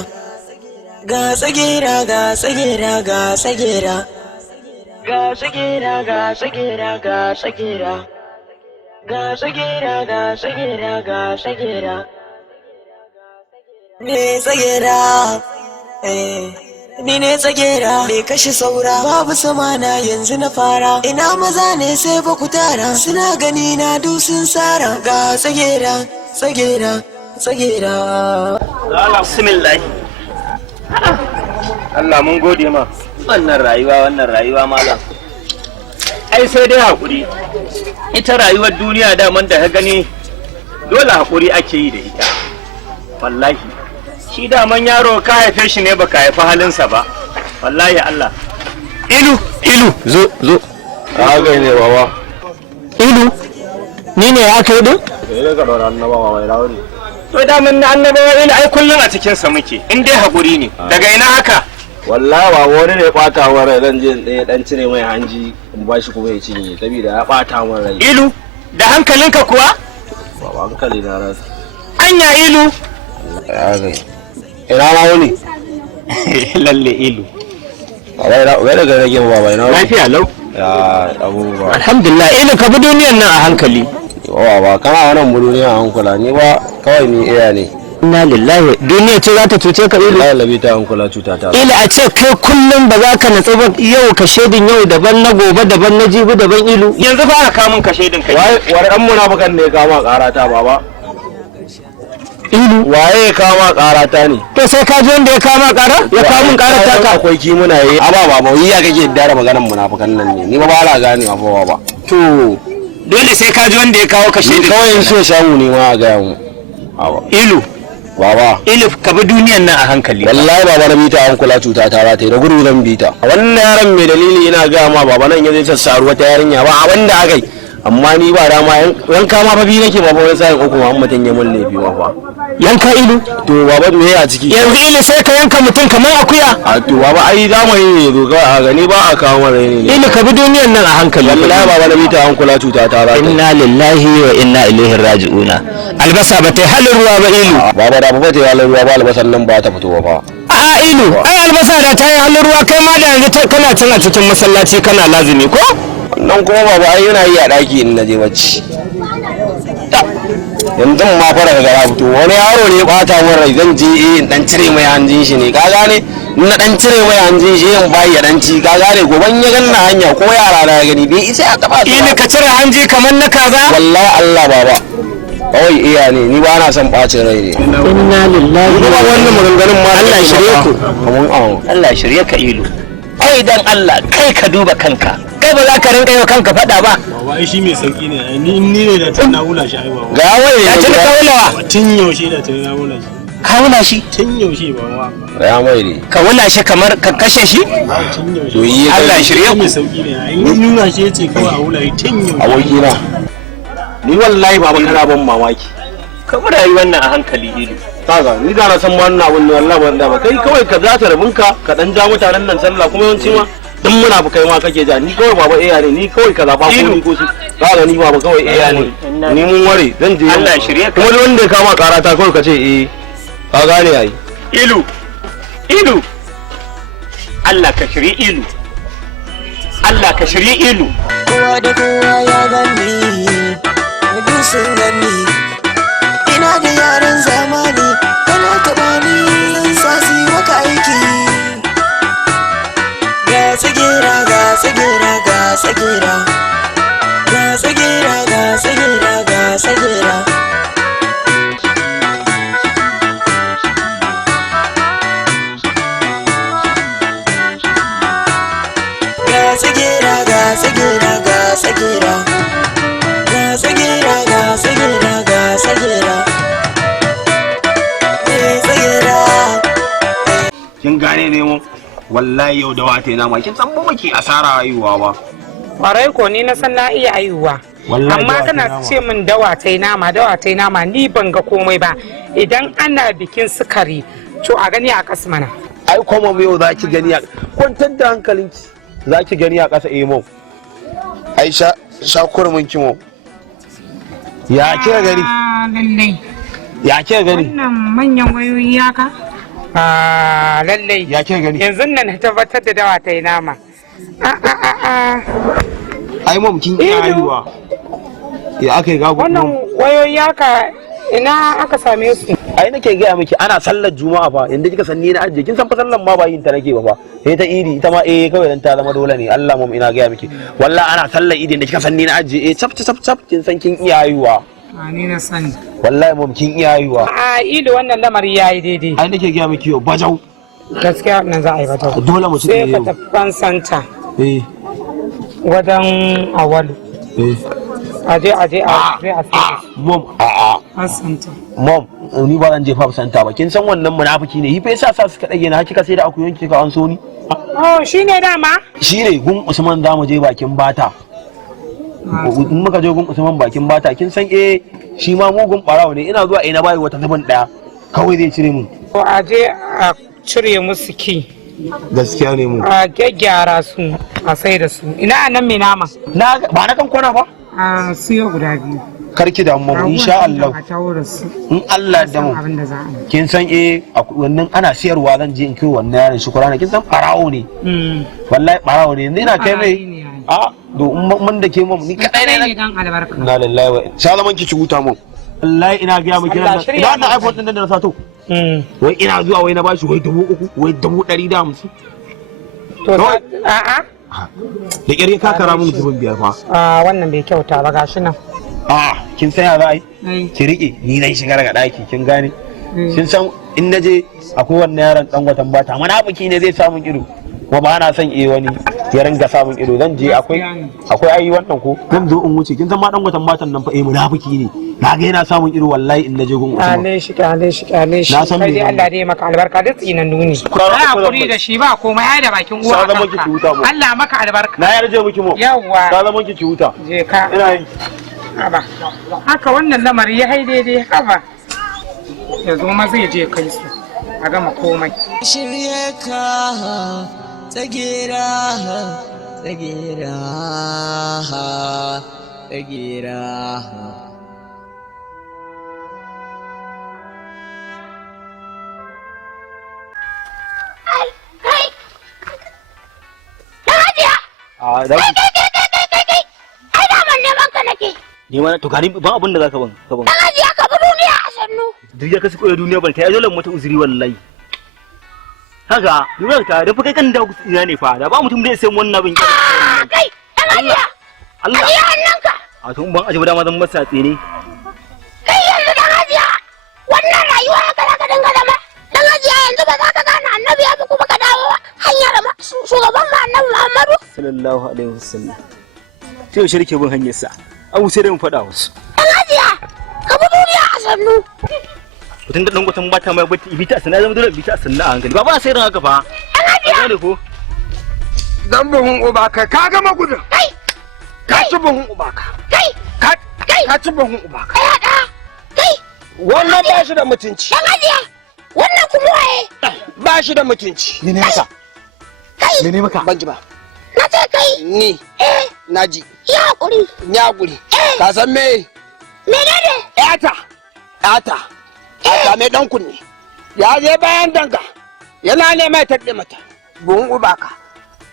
ga tsagera ga tsagera ga tsagera ga tsagera ga tsagera ga tsagera ga tsagera ga tsagera ga tsagera ne tsagera ni ne tsagera me kashe saura babu samana yanzu na fara ina maza ne sai ba ku tara suna gani na dusun sara ga tsagera tsagera tsagera Bismillah. Allah mun gode ma wannan rayuwa malam ai sai dai hakuri ita rayuwar duniya daman da ka gani dole hakuri ake yi da ita wallahi shi daman yaro ka haife shi ne baka haifi halinsa ba wallahi Allah ilu zo ka ga ne baba ilu ni ne ya kai din ka dora annabawa mai rauni to daman na annabawa ilu ai kullun a cikin sa muke in dai hakuri ne daga ina haka wallahi ba wani ne bata wa rai dan jin ɗaya dan cire mai hanji in ba shi kuma ya cinye saboda ya bata min rai ilu da hankalinka kuwa ba hankali na ras anya ilu ya ga ina ma wani lalle ilu wai daga rage baba ina lafiya lau ya abubuwa alhamdulillah ilu ka bi duniyan nan a hankali yawa ba kana wannan duniya a hankula ni ba kawai ni iya ne inna lillahi duniya ce za ta cuce ka ilu Allah labi ta hankula cuta ta ila a ce kai kullum ba za ka natsu ba yau ka shedin yau daban na gobe daban na jibi daban ilu yanzu ba ka kamun ka shedin kai wai an munafikan ne kama karata baba ilu waye ya kama karata ne to sai ka ji wanda ya kama kara ya kamun karata ka akwai ki muna yi aba baba yi ya kake dara maganar munafikan nan ne ni ba la gane ba baba to dole sai ka ji wanda ya kawo ka shedin kawai so shamu ne ma ga mu ilu baba ilif ka bi duniyan nan a hankali wallahi baba na bita an kula cuta ta rata da gudu zan bita wannan yaron mai dalili ina ga ma baba nan yazo sassaru wata yarinya ba abinda akai amma ni ba dama yanka ma fa bi nake baba wani sai uku Muhammadin ya mun laifi baba yanka ilu to baba me a ciki yanzu ilu sai ka yanka mutum kamar akuya a to baba ai zamani ne zo ga a gani ba a kawo mana ne ilu ka bi duniyan nan a hankali wallahi baba na bita an kula cuta ta rata inna lillahi wa inna ilaihi raji'una albasa ba ta halin ruwa ba ilu baba da ba ta halin ruwa ba albasan nan ba ta fitowa ba a ilu ai albasa da ta yi halin ruwa kai ma da yanzu kana cin a cikin masallaci kana lazimi ko nan kuma baba ai yana yi a daki in naje bacci yanzu ma fara ga ya fito wani yaro ne bata min rai zan je in dan cire mai hanjin shi ne ka gane na dan cire mai hanjin shi in bai ya dan ci ka gane goban ya ganna hanya ko yara na gani bai isa ya taba ni ka cire hanji kamar na kaza wallahi Allah baba kawai iya ne ni ba na son bacin rai ne inna lillahi kuma wannan maganganun ma Allah ya shirye ku Allah ya shirye ka ilu ai dan Allah kai ka duba kanka kai ba za ka rinka yau kanka fada ba baba ai shi mai sauki ne ni ne da tana hula shi ai baba ga wai ya tana kaulawa tun yaushe da tana hula shi ka hula shi tun yaushe baba ya mai ne ka hula shi kamar ka kashe shi tun yaushe Allah ya shirye ku mai sauki ne ai nuna shi yace kawai a hula tun yaushe aboki na ni wallahi baba kana ban mamaki ka mu rayi wannan a hankali ilu kaga ni da na san wannan abun ne wallahi ban da ba kai kawai ka zata rabinka ka dan ja mutanen nan sallah kuma yawanci ma dan muna bu kai ma kake ja ni kawai baba ne ni kawai ka zaba ko ni ko su kaga ni baba kawai ne ni mun ware zan je Allah ya shirye ka kuma wanda ya kama karata kawai ka ce ka gane yayi ilu Allah ka shirye ilu Allah ka shirye ilu kowa da kowa ya gani duk sun gani ina da yaran zamani kana taba ni sasi maka aiki ga tsagira ga tsagira ga tsagira ga tsagira ga tsagira ga tsagira ga tsagira ga tsagira ga tsagira ga tsagira ga tsagira ga tsagira kin gane ne mu wallahi yau da wata na ma kin san mu muke asara haihuwa ba kwarai ko ni na san na iya haihuwa amma kana ce min dawa tai nama ni ban ga komai ba idan ana bikin sukari to a gani a kas mana ai kuma yau zaki gani a kwantar da hankalinki zaki gani a kasa mu Aisha shakurmin ki mu ya kira gari lallai ya kira gari wannan manyan wayoyi haka lallai ya kira gari yanzu nan tabbatar da dawa tai nama ai mom kin iya haihuwa ya aka yi gago wannan wayoyi haka ina aka same su ai nake gaya miki ana sallar juma'a fa yanda kika san ni na ajiye kin san fa sallar ma ba yin ta nake ba fa sai ta idi ita ma kawai dan ta zama dole ne Allah mom ina gaya miki wallahi ana sallar idi da kika san ni na ajiye cap kin san kin iya haihuwa ni na sani wallahi mom kin iya haihuwa idi wannan lamari yayi daidai ai nake gaya miki yau bajau gaskiya nan za a yi bajau dole mu sai ka tafi santa wajen awalu aje a mom santa mom ni ba zan je fa santa ba kin san wannan munafiki ne fa yasa sa suka dage na hakika sai da akuyon kika an so ni shine dama shine gun Usman za mu je bakin bata in muka je gun Usman bakin bata kin san shi ma mugun barawo ne ina zuwa na bayi wata zuban daya kawai zai cire mu to aje a cire musu ki gaskiya ne mu a gyaggyara su a sai da su ina nan mai nama ba na kan kwana ba a siyo guda biyu karki da mu insha Allah in Allah da mu kin san wannan ana siyarwa zan je in kai wannan yaron shukurana kin san barawo ne wallahi barawo ne ina kai mai do mun da ke mu ni kadai ne dan albarka na lillahi wa salaman ki huta mu wallahi ina ga miki ina na iPhone din da na sato wai ina zuwa wai na bashi wai 3,000 wai 150 to a'a da ƙyar ka kara mun 5,000 fa wannan bai kyauta ba gashi nan kin san ya za a yi ki riƙe ni zan shiga daga ɗaki kin gane kin san in na je akwai wannan yaron dan watan bata munafiki ne zai samun ido kuma ba na son wani ya ringa samun ido zan je akwai ayi wannan ko zan zo in wuce kin san ma dan watan batan nan fa munafiki ne na ga yana samun ido wallahi in na je gun Usman kale shi na san dai Allah dai maka albarka duk tsinan duni ai hakuri da shi ba komai ai da bakin uwa Allah maka albarka na yarje miki mu yawa ka zama ki huta je ka ina yi haba haka wannan lamari ya haide dai haba ya zo ma zai je kai su a gama komai shirye ka tsagira tsagira tsagira ai da man neman ka nake ni ma to gani ba abin da zaka ban ka ban dan ajiya ka duniya ka su koyi duniya ban ta dole mata uzuri wallahi haka duniyar ta da fa kai kan da ina ne fa da ba mutum da ya san wannan abin kai dan hajiya Allah hannanka a tun ban aje da ma zan masa tsene kai yanzu dan hajiya wannan rayuwa haka zaka dinga zama dan hajiya yanzu ba za ka gane annabi ya fi kuma ka dawo hanyar shugaban mu annabi Muhammadu sallallahu alaihi wasallam sai shirke bin hanyar sa abu sai da mun faɗa wasu dan hajiya ka bi duniya a sannu mutum da dan gwatan bata mai bita sana zama dole bita sana a hankali ba ba sai ran haka fa dan hajiya ne ko dan buhun uba ka gama gudun kai ka ci buhun uba ka kai ka ci buhun uba ka kai wannan ba shi da mutunci dan hajiya wannan kuma waye ba shi da mutunci ne maka kai ne maka ban ji ba na ce kai ni naji ya hakuri ka san me menene yata mai dan kunne ya je bayan danga yana ne mai tadde mata buhun ubaka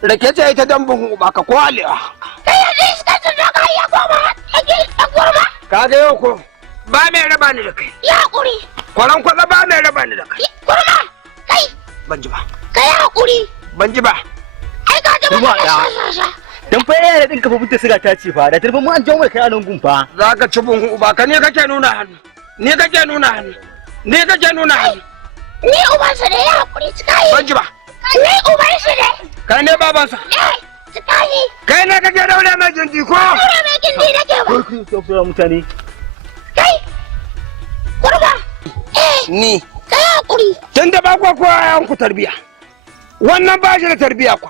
rake ce ita dan buhun ubaka ko alewa kai yanzu iska ta daga ya goma a gurma ka ga yau ko ba mai raba ni da kai ya hakuri kwaran kwaza ba mai raba ni da kai gurma kai ban ji ba kai hakuri ban ji ba ai ka ji ba dan fa yana din kafa fitta siga ta ce fa da tarfa mu an jawo kai anan gun fa za ka ci buhun ubaka ne kake nuna hannu ni uban sa ne ya hakuri tsayi ban ji ba ni uban sa ne kai ne baban sa tsayi kai ne kake daure mai gindi ko daure mai gindi nake ba ko mutane kai kurba ni kai hakuri tunda ba ku koyan ku tarbiya wannan ba shi da tarbiya ku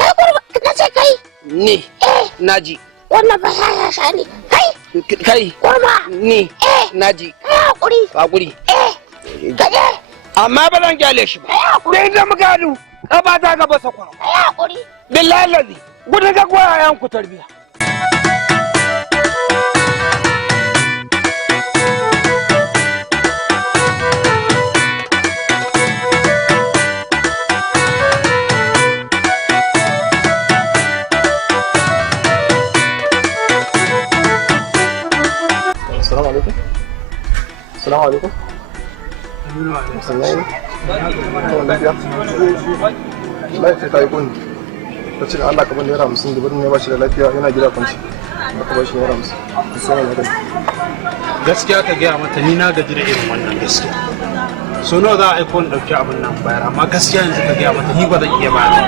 kai kurba nace kai ni naji wannan ba ya shani kai kurma ni naji hakuri gaje amma ba zan kyale shi ba dai da muka hadu ka ba ta gaba sa kwaro hakuri billahi lazi gudun ga koyayen ku tarbiya Assalamu alaikum. Lafiya ta yi kuni. Ta ce Allah ka bani naira 50 da birnin ya bashi da lafiya yana gida kwanci. Da ka bashi naira 50. Sai na gani. Gaskiya ka gaya mata ni na gaji da irin wannan gaskiya. So nawa za a aiko ni dauki abin nan bayar amma gaskiya yanzu ka gaya mata ni ba zan iya bayar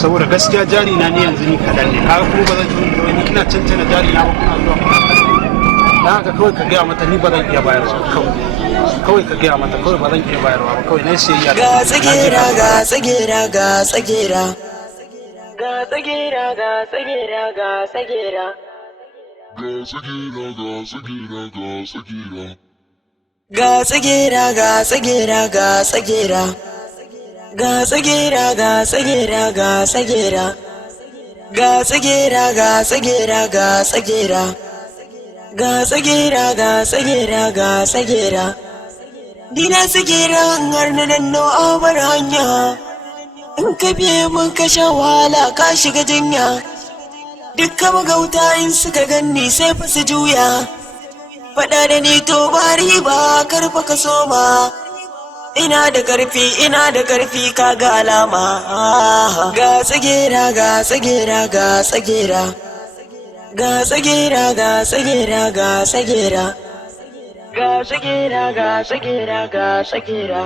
saboda gaskiya jari na ni yanzu ni kadan ne kaga kuma ba zan yi da wani ina cancana jari na ba kuna zuwa kuna dan haka kawai ka gaya mata ni ba zan iya bayarwa kawai ka gaya mata kawai ba zan iya bayarwa ba kawai na sai ya ga tsagera ga tsagera ga tsagera ga tsagera ga tsagera ga tsagera ga tsagera ga tsagera ga tsagera ga tsagera ga tsagera ga tsagera ga tsagera ga tsagera ga tsagera ga tsagera ga tsagera ga tsagera dina tsagera har na danno abar hanya in ka biye mun ka sha wahala ka shiga jinya dukkan magauta in suka ganni sai fa su juya faɗa da ni to ba riba karfa ka soma ina da karfi ka ga alama ga tsagera ga tsagera ga tsagera ga tsagera ga tsagera ga tsagera ga tsagera ga tsagera ga tsagera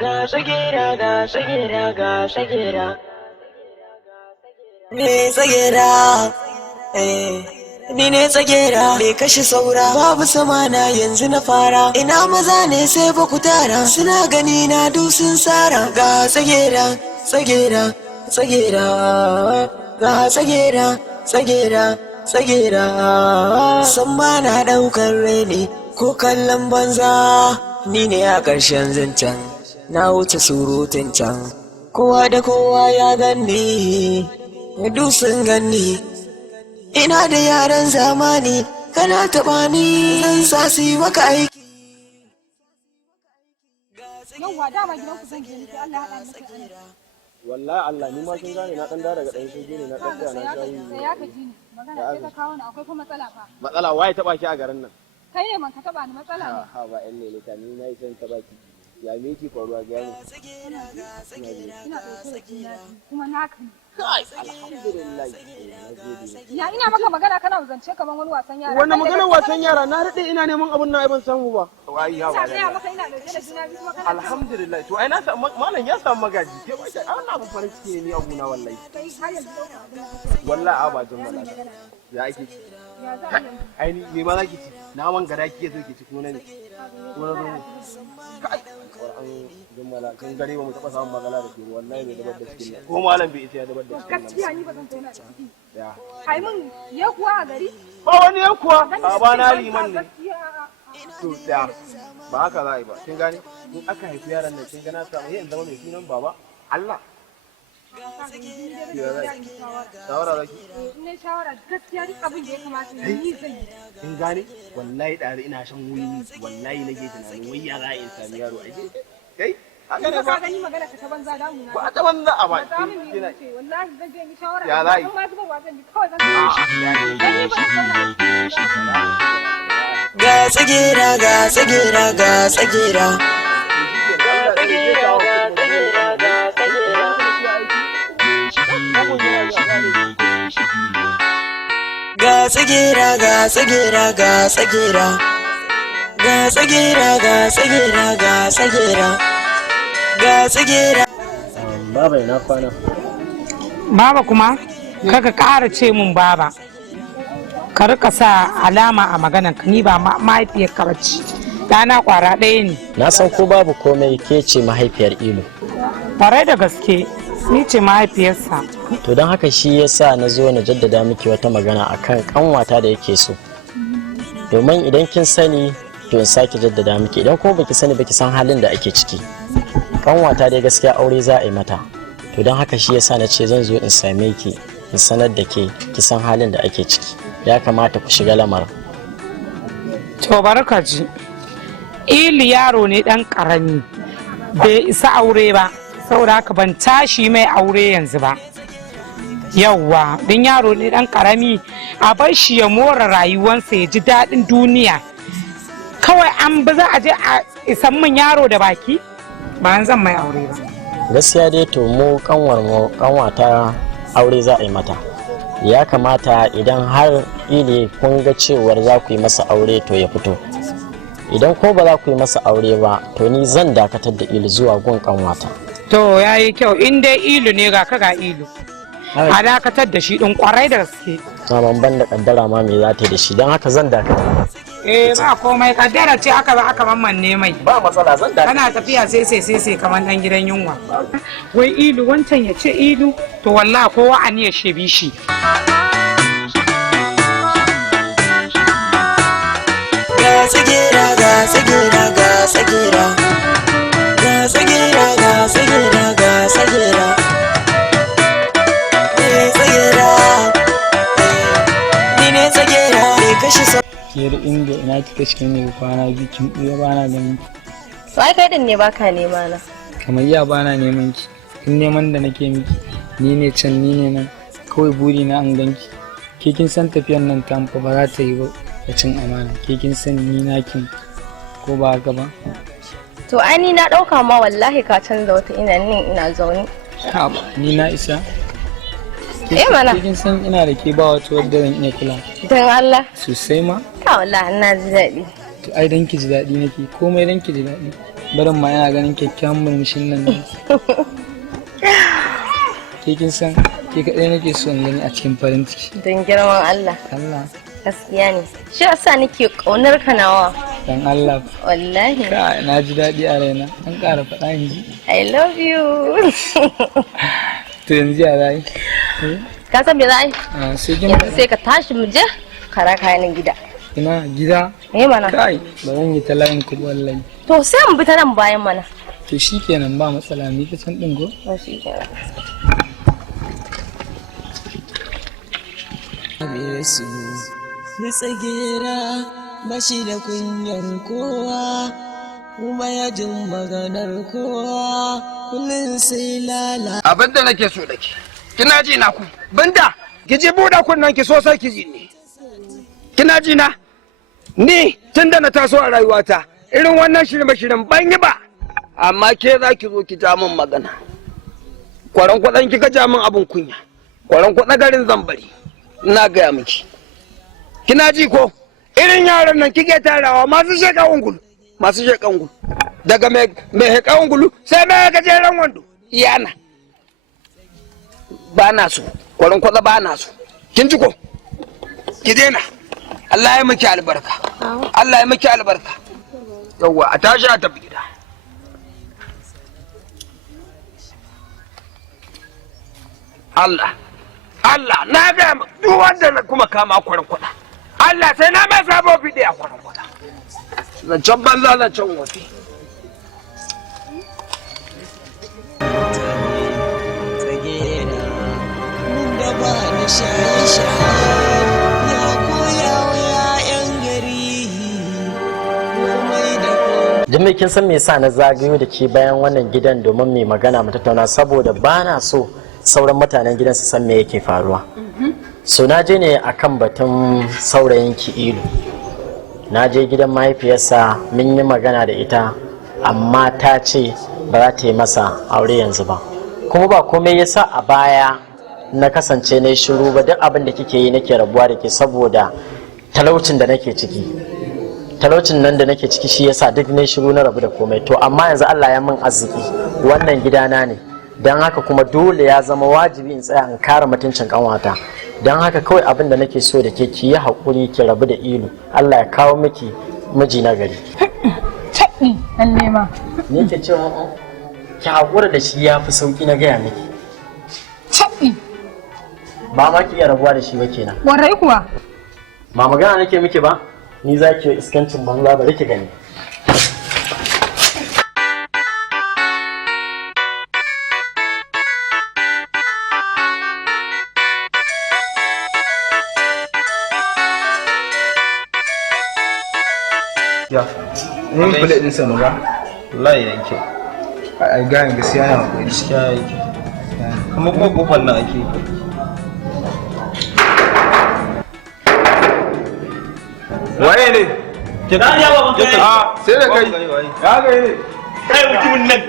ga tsagera ga tsagera ga tsagera ne tsagera ni ne tsagera me kashe saura babu samana yanzu na fara ina maza ne sai ba ku tara suna gani na dusun sara ga tsagera tsagera tsagera ga tsagera tsagera tsagera san ba na daukar reni ko kallon banza ni ne a ƙarshen zancen na wuce surutun can kowa da kowa ya ganni dusun ganni ina da yaran zamani kana taɓa ni zan sa su yi maka aiki. Yawwa dama gidan ku zan je ni Allah ya haɗa maka. Wallahi Allah ni ma kin gane na dan daga dan shege ne na dan da na shayi. Sai ya gaji ni magana sai ka kawo ni akwai fa matsala fa. Matsala waye taba ki a garin nan? Kai ne man ka taba ni matsala ne. Ha ba ƴan lele ta ni na yi son ta baki. Ya me yake faruwa ga mu? Ina ɗauke da juna kuma naka ne. Alhamdulillah. Ya ina maka magana kana zance kaman wani wasan yara. Wannan maganar wasan yara na daɗe ina neman abun na ban samu ba. Wai ya ba. Ina maka ina ɗauke da juna kuma kana. Alhamdulillah. To ai na samu malam ya samu magaji. Ke ba shi an na farin ciki ne a guna wallahi. Wallahi a ba jin malaka. Ya ake ci? Ai ni me ba za ki ci? Naman gada kike so ki ci ko ne? Ko na zo. Kai. Qur'an jin malaka kan gare ba mu taba samun magana da ke wallahi bai dabar da cikin ko malam bai isa ya dabar da cikin. Gaskiya ni ba zan zauna a ciki. Ya. Ai mun ya kuwa a gari? Ba wani ya kuwa. Baba na liman ne. To da ba haka za a yi ba. Kin gane? In aka haifi yaran nan kin ga na samu yin zama mai sunan baba. Allah. Shawara zaki? Ne shawara gaskiya duk abin da ya kamata ni zai yi. Kin gane? Wallahi ɗari ina shan wuyi wallahi nake tunanin wai ya za a yi sami yaro a je. Kai? Haka ne ba. Ka gani magana ka ta banza damu na. Ba ta banza a ba. Kina wallahi zan je yi shawara. Ya za yi? Amma zuba ba zan yi kawai zan Ga tsagira ga tsagira ga tsagira. Ga tsagira ga tsagira ga tsagira. Ga tsagira ga tsagira ga tsagira. Ga tsagira. Baba ina kwana. Baba kuma kaka ƙara ce mun baba. Ka rika sa alama a maganan ka ni ba mahaifiyar ka bace. Ɗana kwara ɗaya ne. Na san ko babu komai ke ce mahaifiyar Ilu. Kwarai da gaske ni ce mahaifiyarsa. To don haka shi yasa na zo na jaddada miki wata magana akan kanwata da yake so. Domin idan kin sani to in sake jaddada miki idan ko baki sani baki san halin da ake ciki. Kanwata dai gaskiya aure za a yi mata. To don haka shi yasa na ce zan zo in same ki in sanar da ke ki san halin da ake ciki. Ya kamata ku shiga lamarin. To barka ji. Ilu yaro ne dan karami bai isa aure ba saboda haka ban tashi mai aure yanzu ba. Yawwa din yaro ne dan karami a bar shi ya more rayuwarsa ya ji daɗin duniya. Kawai an ba za a je a isan min yaro da baki ba zan mai aure ba. Gaskiya dai to mu kanwata aure za a yi mata. Ya kamata idan har ile kun ga cewar za ku yi masa aure to ya fito. Idan ko ba za ku yi masa aure ba to ni zan dakatar da ilu zuwa gun kanwata. To yayi kyau in dai ilu ne ga ka ga ilu. A dakatar da shi din kwarai da gaske. Saman ban da kaddara ma me za ta da shi don haka zan dakatar. Ba komai kaddara ce aka ba aka mammanne mai. Ba matsala zan dakatar. Kana tafiya sai kamar dan gidan yunwa. Wai ilu wancan ya ce ilu to wallahi kowa ani ya shebi shi. Ga tsagira ga tsagira ga tsagira. Ga tsagira ga tsagira ga tsagira. Tsagira. Ni ne tsagira mai kashi sa. Ke da inda ina kika cikin ne kwana bikin ɗaya bana ganin ki. To ai kai din ne baka nema na. Kamar ya bana neman ki. In neman da nake miki ni ne can ni ne nan kawai buri na an ganki. Ke kin san tafiyan nan tamfa ba za ta yi ba da cin amana. Ke kin san ni nakin ko ba haka ba? To ai ni na dauka ma wallahi ka canza wata ina zaune. Ha ni na isa. Mana. Ke kin san ina da ke ba wata wadda zan iya kula. Dan Allah. Sosai ma. Ka wallahi ina ji daɗi. To ai dan ki ji daɗi nake komai dan ki ji daɗi. Barin ma yana ganin kyakkyawan murmushin nan. Ke kin san ke kaɗai nake so in gani a cikin farin ciki. Don girman Allah. Allah. Gaskiya ne. Shi yasa nake ƙaunar ka nawa. Dan Allah. Wallahi. Ka na ji daɗi a raina. An ƙara faɗa in ji. I love you. To yanzu ya za yi? Ka san me za a yi? Yanzu sai ka tashi mu je kara kayan gida. Ina gida? Mana. Kai ba zan yi ta layin ku wallahi. To sai mu bi ta nan bayan mana. To shikenan ba matsala ni ta san din go? To shikenan. Yesu ya tsagera ba shi da kunyar kowa kuma ya jin maganar kowa kullum sai lala. Abin da nake so da ke kina ji na ku binda ki ji buɗe kunnen ki sosai ki ji ne kina ji na ni tun da na taso a rayuwata irin wannan shirme-shirin ban yi ba, amma ke za ki zo ki ja min magana. Kwaran kwaɗan kika ja min abin kunya, kwaran kwaɗa garin zambari, ina gaya miki. Kina ji ko? Irin yaran nan kike tarawa masu sheƙa ungulu, masu sheƙa ungulu. Daga mai sheƙa ungulu sai mai gajeren wando, iyana. Ba na so, kwaran kwaɗa ba na so. Kin ji ko? Ki daina. Allah ya miki albarka. Allah ya miki albarka. Yawwa a tashi a tafi gida. Allah na ga duk wanda na kuma kama kwaran kwada. Allah sai na mai sabo fide a kwaran kwada. Zancen banza zancen wofi. Da ba ni shaye-shaye ya koya wa 'ya'yan gari komai da komai. Duk mai kin san me yasa na zagayo da ke bayan wannan gidan domin mai magana mu tattauna, saboda ba na so sauran mutanen gidan su san me yake faruwa. So na je ne akan batun saurayin ki Ilu. Na je gidan mahaifiyarsa mun yi magana da ita, amma ta ce ba za ta yi masa aure yanzu ba. Kuma ba komai yasa a baya na kasance na shiru ba, duk abin da kike yi nake rabuwa da ke saboda talaucin da nake ciki. Talaucin nan da nake ciki shi yasa duk na shiru na rabu da komai. To amma yanzu Allah ya min arziki, wannan gidana ne, don haka kuma dole ya zama wajibi in tsaya in kare mutuncin kanwata. Don haka kawai abin da nake so da ke ki yi haƙuri ki rabu da Ilu, Allah ya kawo miki miji na gari. Caɗi ɗan nema. Ni ke cewa ki haƙura da shi ya fi sauƙi na gaya miki. Caɗi. Ba ma ki iya rabuwa da shi ba kenan. Warai kuwa. Ba magana nake miki ba, ni za ki yi iskancin banza bari ki gani. ne bullet din sa muga wallahi yayi kyau ai ga gaskiya na akwai gaskiya yayi kyau kuma kofar nan ake waye ne ke da ya baban kai a sai da kai ya ga ne kai mutumin nan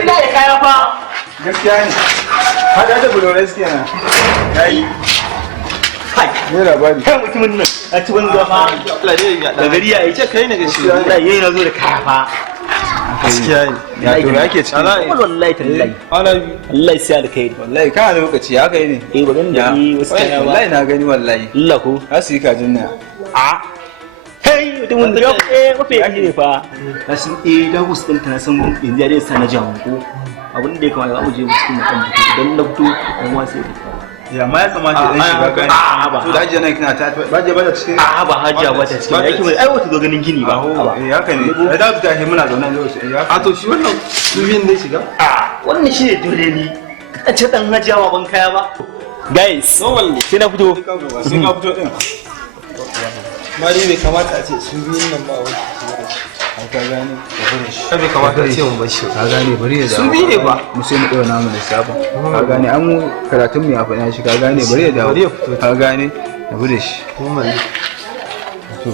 ina da kaya fa gaskiya ne hada da bulores kenan yayi kai ne labari kai mutumin nan a ci banza fa Allah dai ya da gari yayi ce kai ne gashi Allah yayi nazo da kaya fa gaskiya ne ya to yake ciki wallahi tallahi wallahi sai alkhairi wallahi kana da lokaci ya kai ne eh bagan da ni wasu kaya wallahi na gani wallahi Allah ko asu ka jinna a hey mutumin da kofe ne fa na san da bus din ta san yanzu ya dai sa na jawo ko abin da ya kamata za mu je mu cikin kan idan na fito an wase ya ma ya kamata dan shiga gani to da hajiya nan kina ta baje ba ta cikin a ba hajiya ba ta cikin yake mai aiwata zo ganin gini ba eh haka ne ai da ta he muna zauna ne a to shi wannan subin ne shiga a wannan shi ne dole ni a ce dan hajiya ba ban kaya ba guys no wallahi sai na fito sai ka fito din mari bai kamata a ce sun biyun nan ba wani ka gane ka bai kamata a ce mun bar shi ka gane bari ya dawo sun biyu ne ba mu sai mu dawo namu lissafin ka gane an mu karatun mu ya faɗa shi ka gane bari ya dawo ka gane ya bude shi kuma to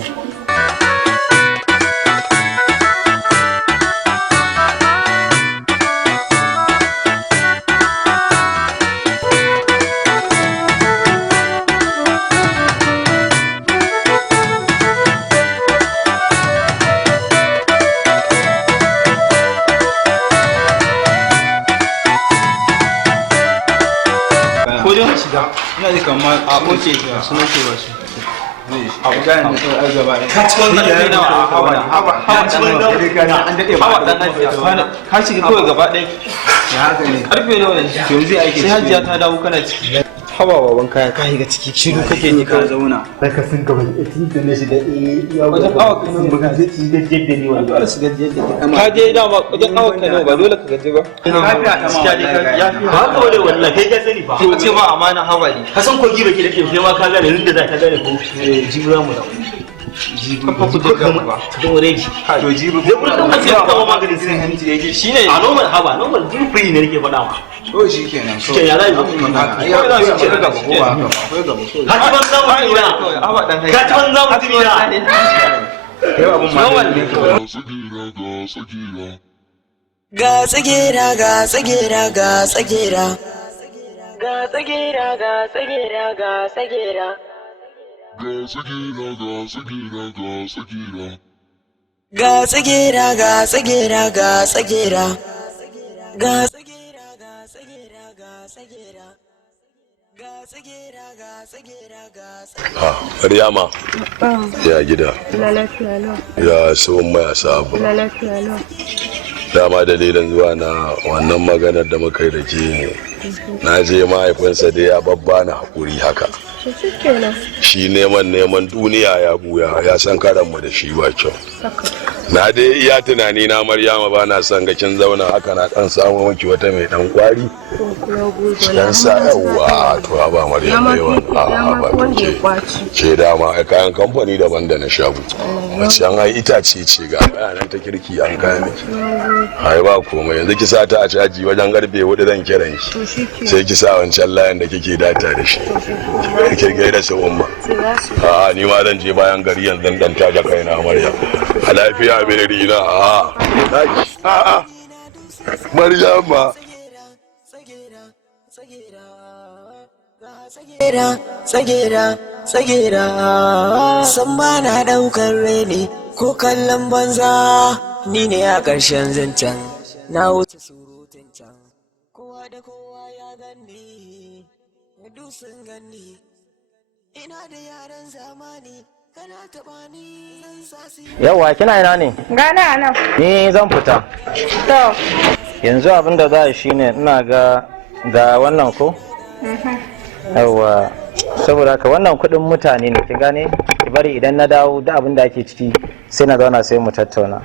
ina ji kamar a koke su nake ba su abu gane ne ai gaba ne ka ci wannan ne na hawa ci wannan an dade ba dan lafiya ka shiga kawai gaba ɗaya ya haka ne karfe nawa ne to yanzu aiki sai hajiya ta dawo kana ciki hawa baban kaya ka shiga ciki shiru kake ni ka zauna ka sun gaba da ne shiga ya wajen awa kan buga zai ci da jidda ni wanda dole su ga jidda ka je da ma wajen awa kan ba dole ka gaje ba ya fi haka wale wallahi kai ka sani fa ko ce ma amana hawali ka san kogi baki da ke ma ka gane inda za ka gane ko jibra mu da kafa ku je kan ba don rage to jibi ko kun kuma sai kawo maganin sai hanji yake shine a normal haba normal free ne nake faɗa ma to shikenan so ya zai mutum magana ya za su ce daga ko ba haka akwai gaba so ka ci banza mutum na haba dan kai ka ci banza mutum na kai abun ma ne ga tsagera ga tsagera ga tsagera ga tsagera ga tsagera ga tsagera ga tsagera ga tsagera ga tsagera ga tsagera ga tsagera ga tsagera ga tsagera ga tsagera ga tsagera Maryama ya gida Lafiya lau. ya so mai sabu Lafiya lau. dama dalilin zuwa na wannan maganar da muka yi da ke na je mahaifinsa da ya babbana hakuri haka shi neman duniya ya buya ya san karanmu da shi ba kyau na dai iya tunani na Maryama ba na son ga kin zauna haka na dan samu miki wata mai dan kwari dan sa yawa to ba Maryama yawa ba ce dama ai kayan kamfani daban da na shago mace an ai itace ce ga bayanan ta kirki an kaya miki ai ba komai yanzu ki sa ta a caji wajen garbe 4 zan kiran ki sai ki sa wancan layin da kike data da shi ki gaida su umma a ni ma zan je bayan gari yanzu dan ta da kaina Maryam a lafiya birni na a Maryama tsagera tsagera san ba na daukar reni ko kallon banza ni ne a ƙarshen zancen na wuce surutun can kowa da kowa ya ganni duk sun ganni ina da yaran zamani kana taba ni yawa kina ina ne Gana nan. ni zan fita To. yanzu abin da za a shi ne ina ga wannan ko yawa saboda haka wannan kudin mutane ne ki gane ki bari idan na dawo da abin da ake ciki sai na zauna sai mu tattauna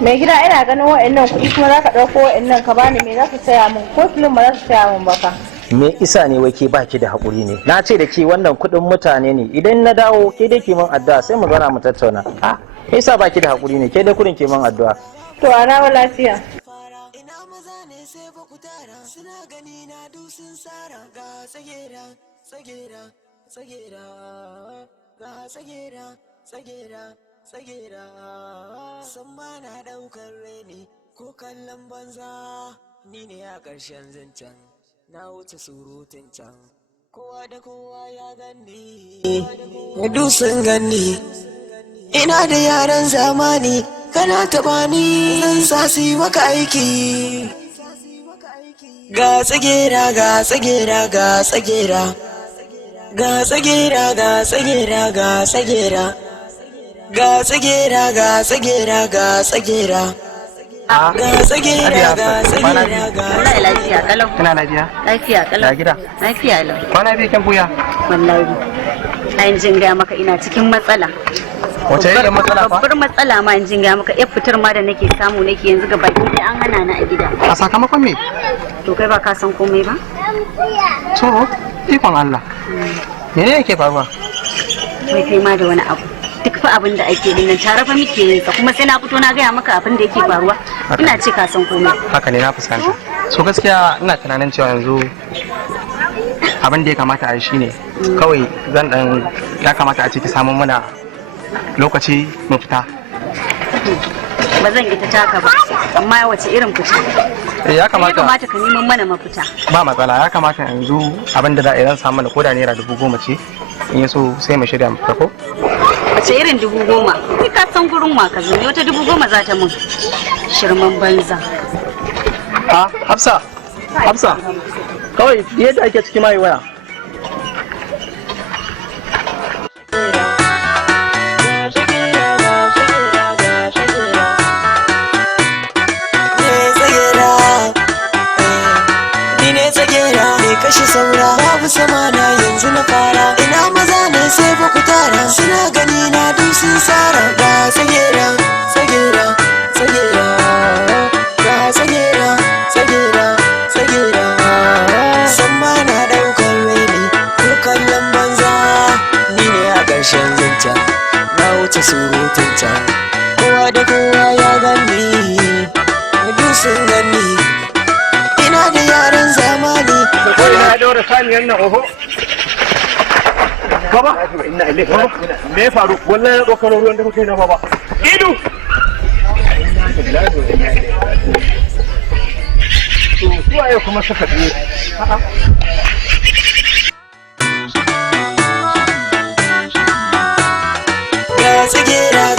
Mai gida ina ganin wa'annan kuɗi kuma za ka ɗauko wa'annan ka bani me za ka saya min ko filin ba za ka saya min ba fa. me isa ne wai ke baki da haƙuri ne na ce da ke wannan kudin mutane ne idan na dawo ke dai ki min addu'a sai mu zauna mu tattauna a me isa baki da haƙuri ne ke dai kudin ki min addu'a To a rawa lafiya. suna gani na dusun sara ga tsagera tsagera tsagera ga tsagera tsagera tsagera san ma na daukar reni ko kallon banza ni ne a ƙarshen zancen na wuce surutun can kowa da kowa ya ganni dusun ganni ina da yaran zamani kana taba ni zan sa su yi maka aiki ga tsagera ga tsagera ga tsagera ga tsagera ga tsagera ga tsagera ga tsagera ga tsagera ga tsagera ga tsagera ga tsagera ga wallahi lafiya kalau Kina lafiya? lafiya kalau Ya gida? lafiya lau Kwana biyu kin buya? wallahi ayin jin gaya maka ina cikin matsala Wace irin matsala fa? babbar matsala ma in jin gaya maka yar fitar ma da nake samu nake yanzu ga baki ɗaya an hana ni a gida A sakamakon me? to kai ba ka san komai ba To, ikon Allah. Mene yake faruwa? wai kai ma da wani abu duk fa abin da ake dinnan tare fa muke yin sa kuma sai na fito na gaya maka abin da yake faruwa ina ce ka san komai Haka ne na fuskanta. So gaskiya ina tunanin cewa yanzu abin da ya kamata a yi shine kawai ya kamata a ce ki samu mana lokaci mu fita. ba zan ita taka ba amma wace irin fita Ya kamata ka neman mana mafita ba matsala, ya kamata yanzu abin da za a yi zan samu mana koda naira 10,000 ce in yaso sai mu shirya mu fita ko? wace irin 10,000 kai ka san gurin wa ka zo ne wata 10,000 za ta mun shirman banza Hafsa kawai yadda ake ciki mai waya. Kashi saura babu sama na yanzu na fara ina maza ne sai ba ku tara suna gani na dusun sara ga tsagera tsagera tsagera ga tsagera tsagera tsagera san ma na daukar raini ko kallon banza ni ne a ƙarshen zancen daura saniyar nan oho baba me ya faru wallahi ya dokar ruwan da kuke na baba ido suwaye kuma suka biyo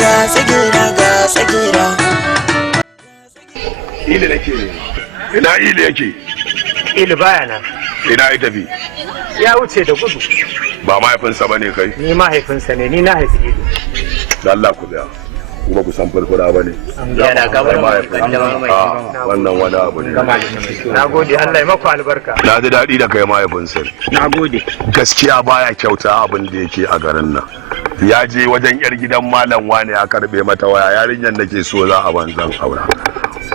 ga tsagira Ili nake ina ili yake ili baya nan ina ya tafi ya wuce da gudu ba mahaifinsa bane kai ni mahaifinsa ne ni na haifi ili da Allah ku biya kuma ku san furfura bane yana gabar wannan wani abu ne na gode Allah ya maku albarka na ji daɗi da kai mahaifinsa na gode gaskiya baya kyauta abin da yake a garin nan ya je wajen yar gidan malam wani ya karbe mata waya yarinyar da ke so za a banzan aura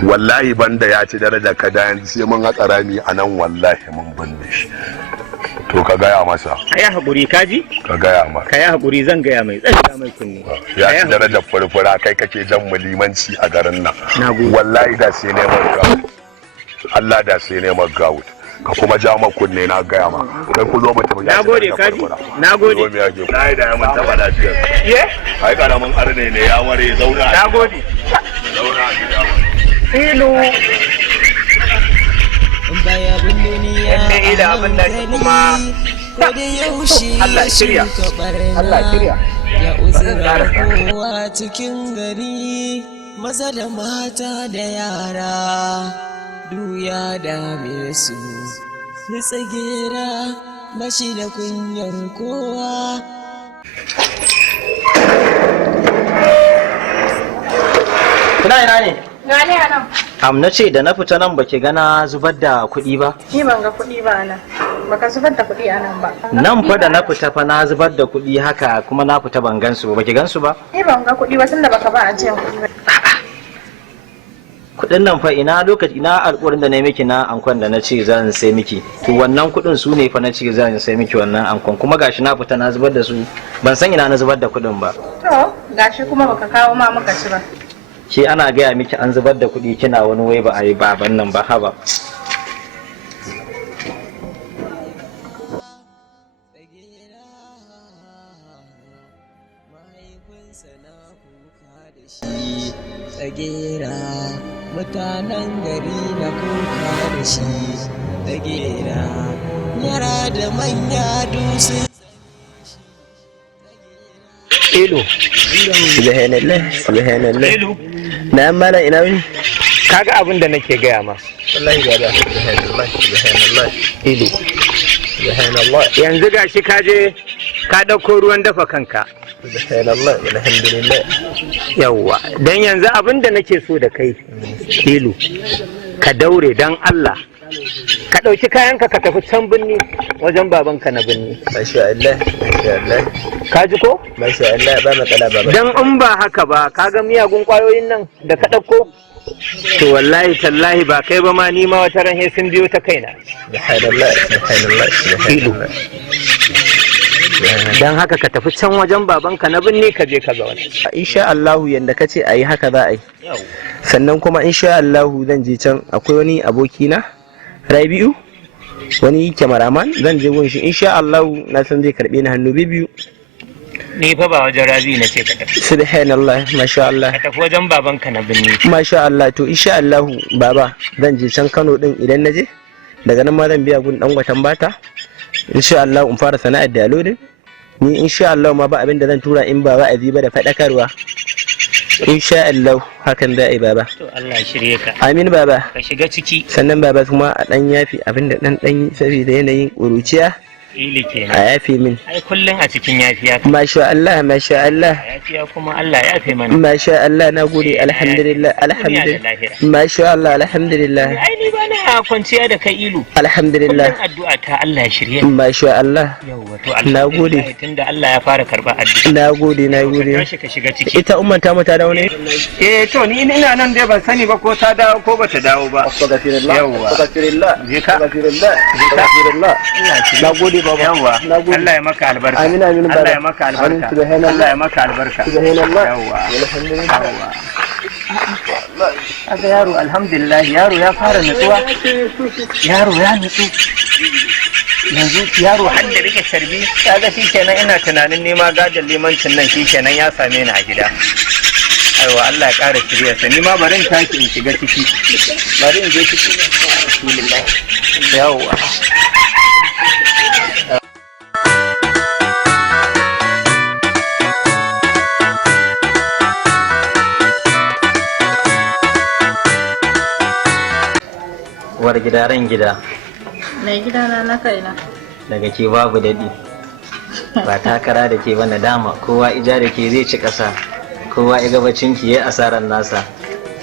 wallahi banda ya ci daraja ka da yanzu sai mun haƙa rami a nan wallahi mun binne shi to ka gaya masa ka yi haƙuri kaji ka gaya masa ka yi haƙuri zan gaya mai tsaka mai kunni ya ci darajar furfura kai kake jan mu limanci a garin nan wallahi da sai neman gawut Allah da sai neman gawut ka kuma ja ma kunne na gaya ma kai ku zo mu tafi na gode kaji na gode zo mu yage kai da ya mun taba lafiya ye ai karamin arne ne ya ware zauna na gode zauna a gida ilu yadda da abin da kuma Allah shirya Allah shirya ya uzura kowa cikin gari maza da mata da yara duya dame su ya tsagera bashi da kunyar kowa kuna ina ne? Gani a nan. Na ce da na fita nan baki gana zubar da kuɗi ba? Ni ban ga kuɗi ba nan. Baka zubar da kuɗi a nan ba. Nan fa da na fita fa na zubar da kuɗi haka kuma na fita ban gansu ba. Baki gansu ba? Ni ban ga kuɗi ba tunda baka ba ajiyan kuɗi ba. Kuɗin nan fa ina lokaci ina alƙawarin da na miki na ankon da na ce zan sai miki. To wannan kuɗin su ne fa na ce zan sai miki wannan ankon kuma gashi na fita na zubar da su ban san ina na zubar da kuɗin ba. To gashi kuma baka kawo ma muka ci ba. Shi ana gaya miki an zubar da kuɗi kina wani wai ba a yi baban nan ba haba. Tsagera mutanen gari na kuka da shi tsagera yara da manya dusu Ilu subhanallah Ilu na mala ina wani kaga abin da nake gaya ma wallahi gada subhanallah Ilu subhanallah yanzu gashi kaje ka dauko ruwan dafa kanka subhanallah alhamdulillah yawwa dan yanzu abin da nake so da kai Ilu ka daure dan Allah ka ɗauki kayanka ka tafi can binni wajen babanka na binni. Masha Allah, masha Allah. Ka ji ko? Masha Allah ba matsala ba. Dan in ba haka ba, ka ga miyagun ƙwayoyin nan da ka ɗauko? To wallahi tallahi ba kai ba ma ni ma wata ran sun biyo ta kaina. Subhanallah, subhanallah, subhanallah. Dan haka ka tafi can wajen babanka na binni ka je ka zauna. Insha Allah yanda ka ce a yi haka za a yi. Sannan kuma insha Allah zan je can akwai wani abokina Rabi'u wani kyamaraman zan je gun shi insha Allah na san zai karbe ni hannu biyu. Ni fa ba wajen Rabi'u na ce ka tafi. Subhanallah masha Allah. Ka tafi wajen babanka na binni. Masha Allah to insha Allah baba zan je can Kano din idan na je daga nan ma zan biya gun dan watan bata insha Allah in fara sana'ar da din ni insha Allah ma ba abin da zan tura in ba wa'azi ba da fadakarwa. Insha Allah hakan da ai baba. To Allah shirye ka. Amin baba. Ka shiga ciki. Sannan baba kuma a dan yafi abinda dan saboda yanayin ƙuruciya. Ili kenan. A yafe min. Ai kullun a cikin yafiya. Masha Allah, masha Allah. Yafiya kuma Allah ya yafe mana. Masha Allah na gode alhamdulillah alhamdulillah. Masha Allah alhamdulillah. Ai ni ba na kwanciya da kai Ilu. Alhamdulillah. Kullun addu'a ta Allah ya shirye. Masha Allah. Yawwa to Allah. Na gode. Tunda Allah ya fara karba addu'a. Na gode na gode. Ka shiga ciki. Ita umman ta mata dawo ne? To ni ina nan dai ban sani ba ko ta dawo ko bata dawo ba. Astaghfirullah. Yawwa. Astaghfirullah. Je ka. Astaghfirullah. Astaghfirullah. Na gode baba. Yawwa. Allah ya maka albarka. Amin amin baba. Allah ya maka albarka. Allah ya maka albarka. Subhanallah. Yawwa. Alhamdulillah. Aga yaro alhamdulillah yaro ya fara nutsuwa. Yaro ya nutsu. yanzu yaro har da rike carbi kaga shikenan ina tunanin nema gadon limancin nan shikenan ya same ni a gida. Aiwa Allah ya ƙara shiryarsa ni ma bari in tashi in shiga ciki. Bari in je ciki. Yawwa. Uwar gida ran gida. Mai gida na kaina. Daga ke babu daɗi. Ba takara da ke ba nadama kowa ija da ke zai ci ƙasa. Kowa ya gabacin ki yayi asarar nasa.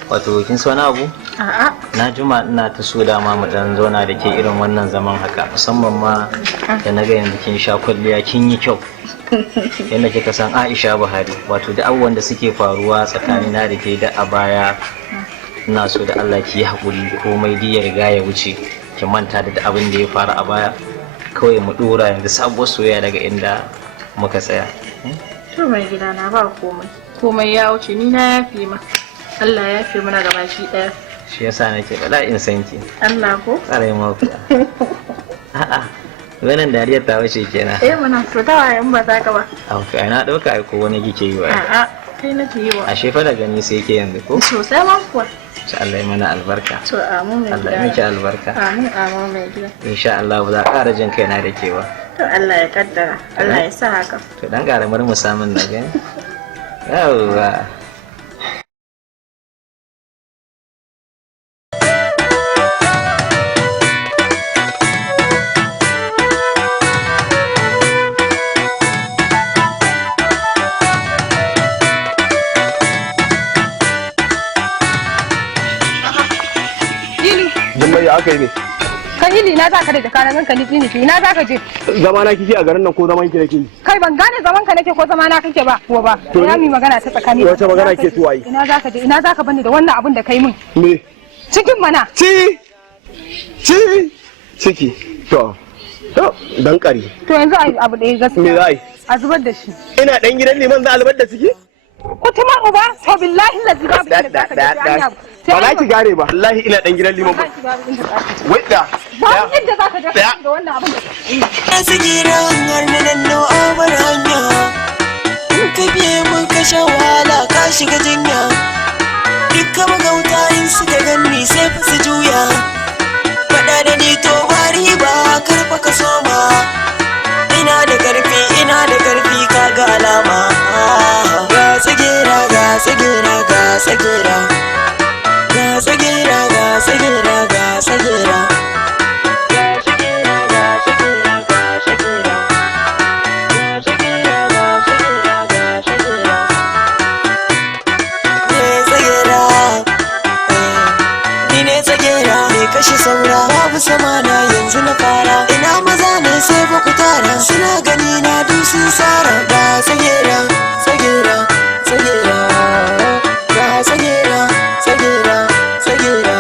Wato kin so na abu? A'a. Na juma ina ta so dama mu dan zauna da ke irin wannan zaman haka musamman ma da na ga yanzu kin sha kwalliya kin yi kyau. Yanda kika san Aisha Buhari wato da abubuwan da suke faruwa tsakanina da ke da a baya ina so da Allah ki yi haƙuri komai da ya riga ya wuce ki manta da abin da ya faru a baya kawai mu dora yanzu sabuwar soyayya daga inda muka tsaya. To mai gida na ba komai ya wuce ni na yafe ma Allah ya yafe mana gabaki daya shi yasa nake bala in san ki Allah ko tsare mu a'a wannan dariyar ta wuce kenan muna to ta wayan ba za ka ba okay na dauka ai ko wani kike yi wa a'a kai nake yi wa ashe fa da gani sai yake yanzu ko sosai ma kuwa insha Allah ya mana albarka to amin mai gida Allah ya miki albarka amin mai gida insha Allah ba za ka ƙara jin kaina da kewa to Allah ya kaddara Allah ya sa haka to dan ƙaramar mu samun na gani yawwa aka yi ne kan ili na zaka da jaka na ganka ni ina zaka je zama na kike a garin nan ko zaman ki nake kai ban gane zaman ka nake ko zama na kake ba kuwa ba ya mi magana ta tsakani wace magana ke tuwayi ina zaka je ina zaka bani da wannan abin da kai min me cikin mana ciki to dan kari to yanzu abu da gaskiya me zai a zubar da shi ina dan gidan liman za a zubar da ciki Kutumar uba, to billahi lazi babu inda zaka je hanya. Ba za ki gare ba, wallahi ina dan gidan liman ba. Wai da. Babu inda zaka je da wannan abin da. Asigira har nan no abar hanya. Ka biye mun ka sha wahala ka shiga jinya. Dukkan magauta in suka ganni sai fa su juya. Fada da ni to bari ba karfa ka soma. Ina da karfi kaga alama. Tsagera ga tsagera ga tsagera ga tsagera ga tsagera ga tsagera ga tsagera ga tsagera ga tsagera ga tsagera ga tsagera ga tsagera tsagera ni ne tsagera me kashe saura babu samana yanzu na fara ina maza ne sai fa ku tara suna gani na duk sun sara ga tsagera tsagera tsagera ga tsagera tsagera tsagera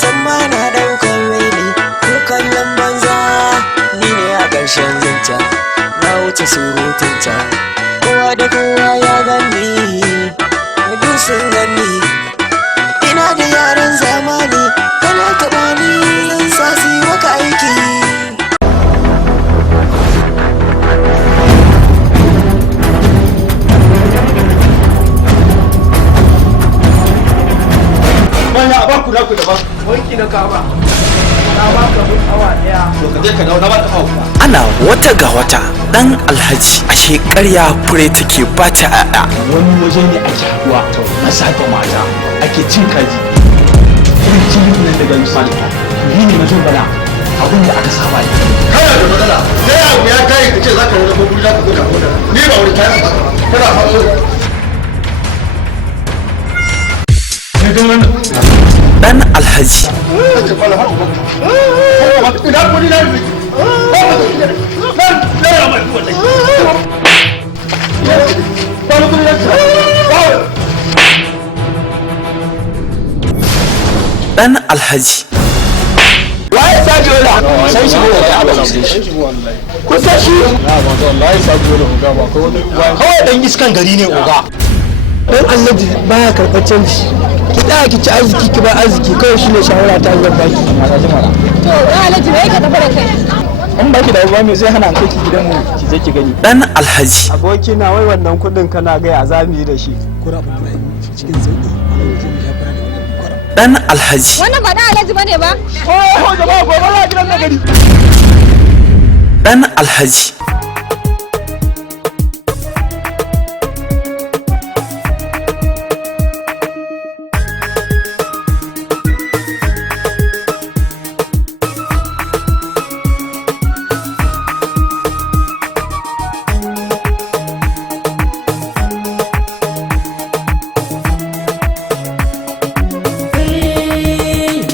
san ma na daukar raini ko kallon banza ni ne a ƙarshen zancen na wuce surutun can kowa da kowa ya gani duk sun gani ina da yaran zamani kana taɓa ni zan sa su yi maka aiki Manya a baku naku daban. Wanki na kaba. Na baka mun awa daya. To ka je ka dawo na baka awa. Ana wata ga wata dan Alhaji ashe ƙarya fure take ba ta ƴaƴa. Wani waje ne ake haɗuwa maza da mata ake cin kaji. Irin jini nan daga misali. Ni ne mazo bala abin da aka saba yi. Kana da matsala. Sai abu ya kai ka ce za ka wani guri za ka zo ka hoda. Ni ba wani kayan ba. Kana faɗo. Dan Alhaji Dan Alhaji waye sabi wala sai shi ne ya ba sai shi kusa shi na ba wallahi sabi wala uga ba ko kawai dan iskan gari ne uga dan Alhaji baya karɓar canji ki tsaya ki ci arziki ki ba arziki kawai shine shawara ta zan baki to dan Alhaji wai ka tafi da kai in baki da uba me zai hana kai ki gidan mu ki je ki gani. Dan Alhaji. Aboki na wai wannan kudin kana ga ya zami da shi. Kura ba mai cikin sauki. Dan Alhaji. Wannan ba dan Alhaji bane ba? Oh jama'a gobe za gidan na gari. Dan Alhaji.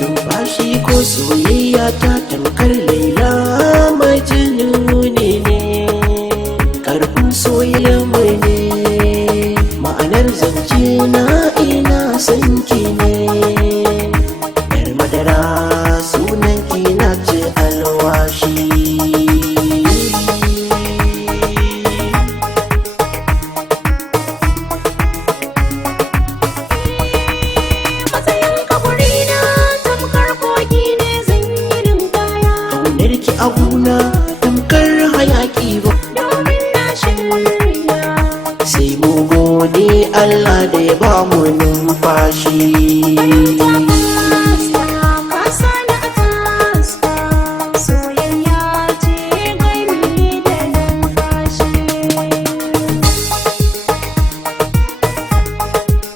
Numfashi ko soyayya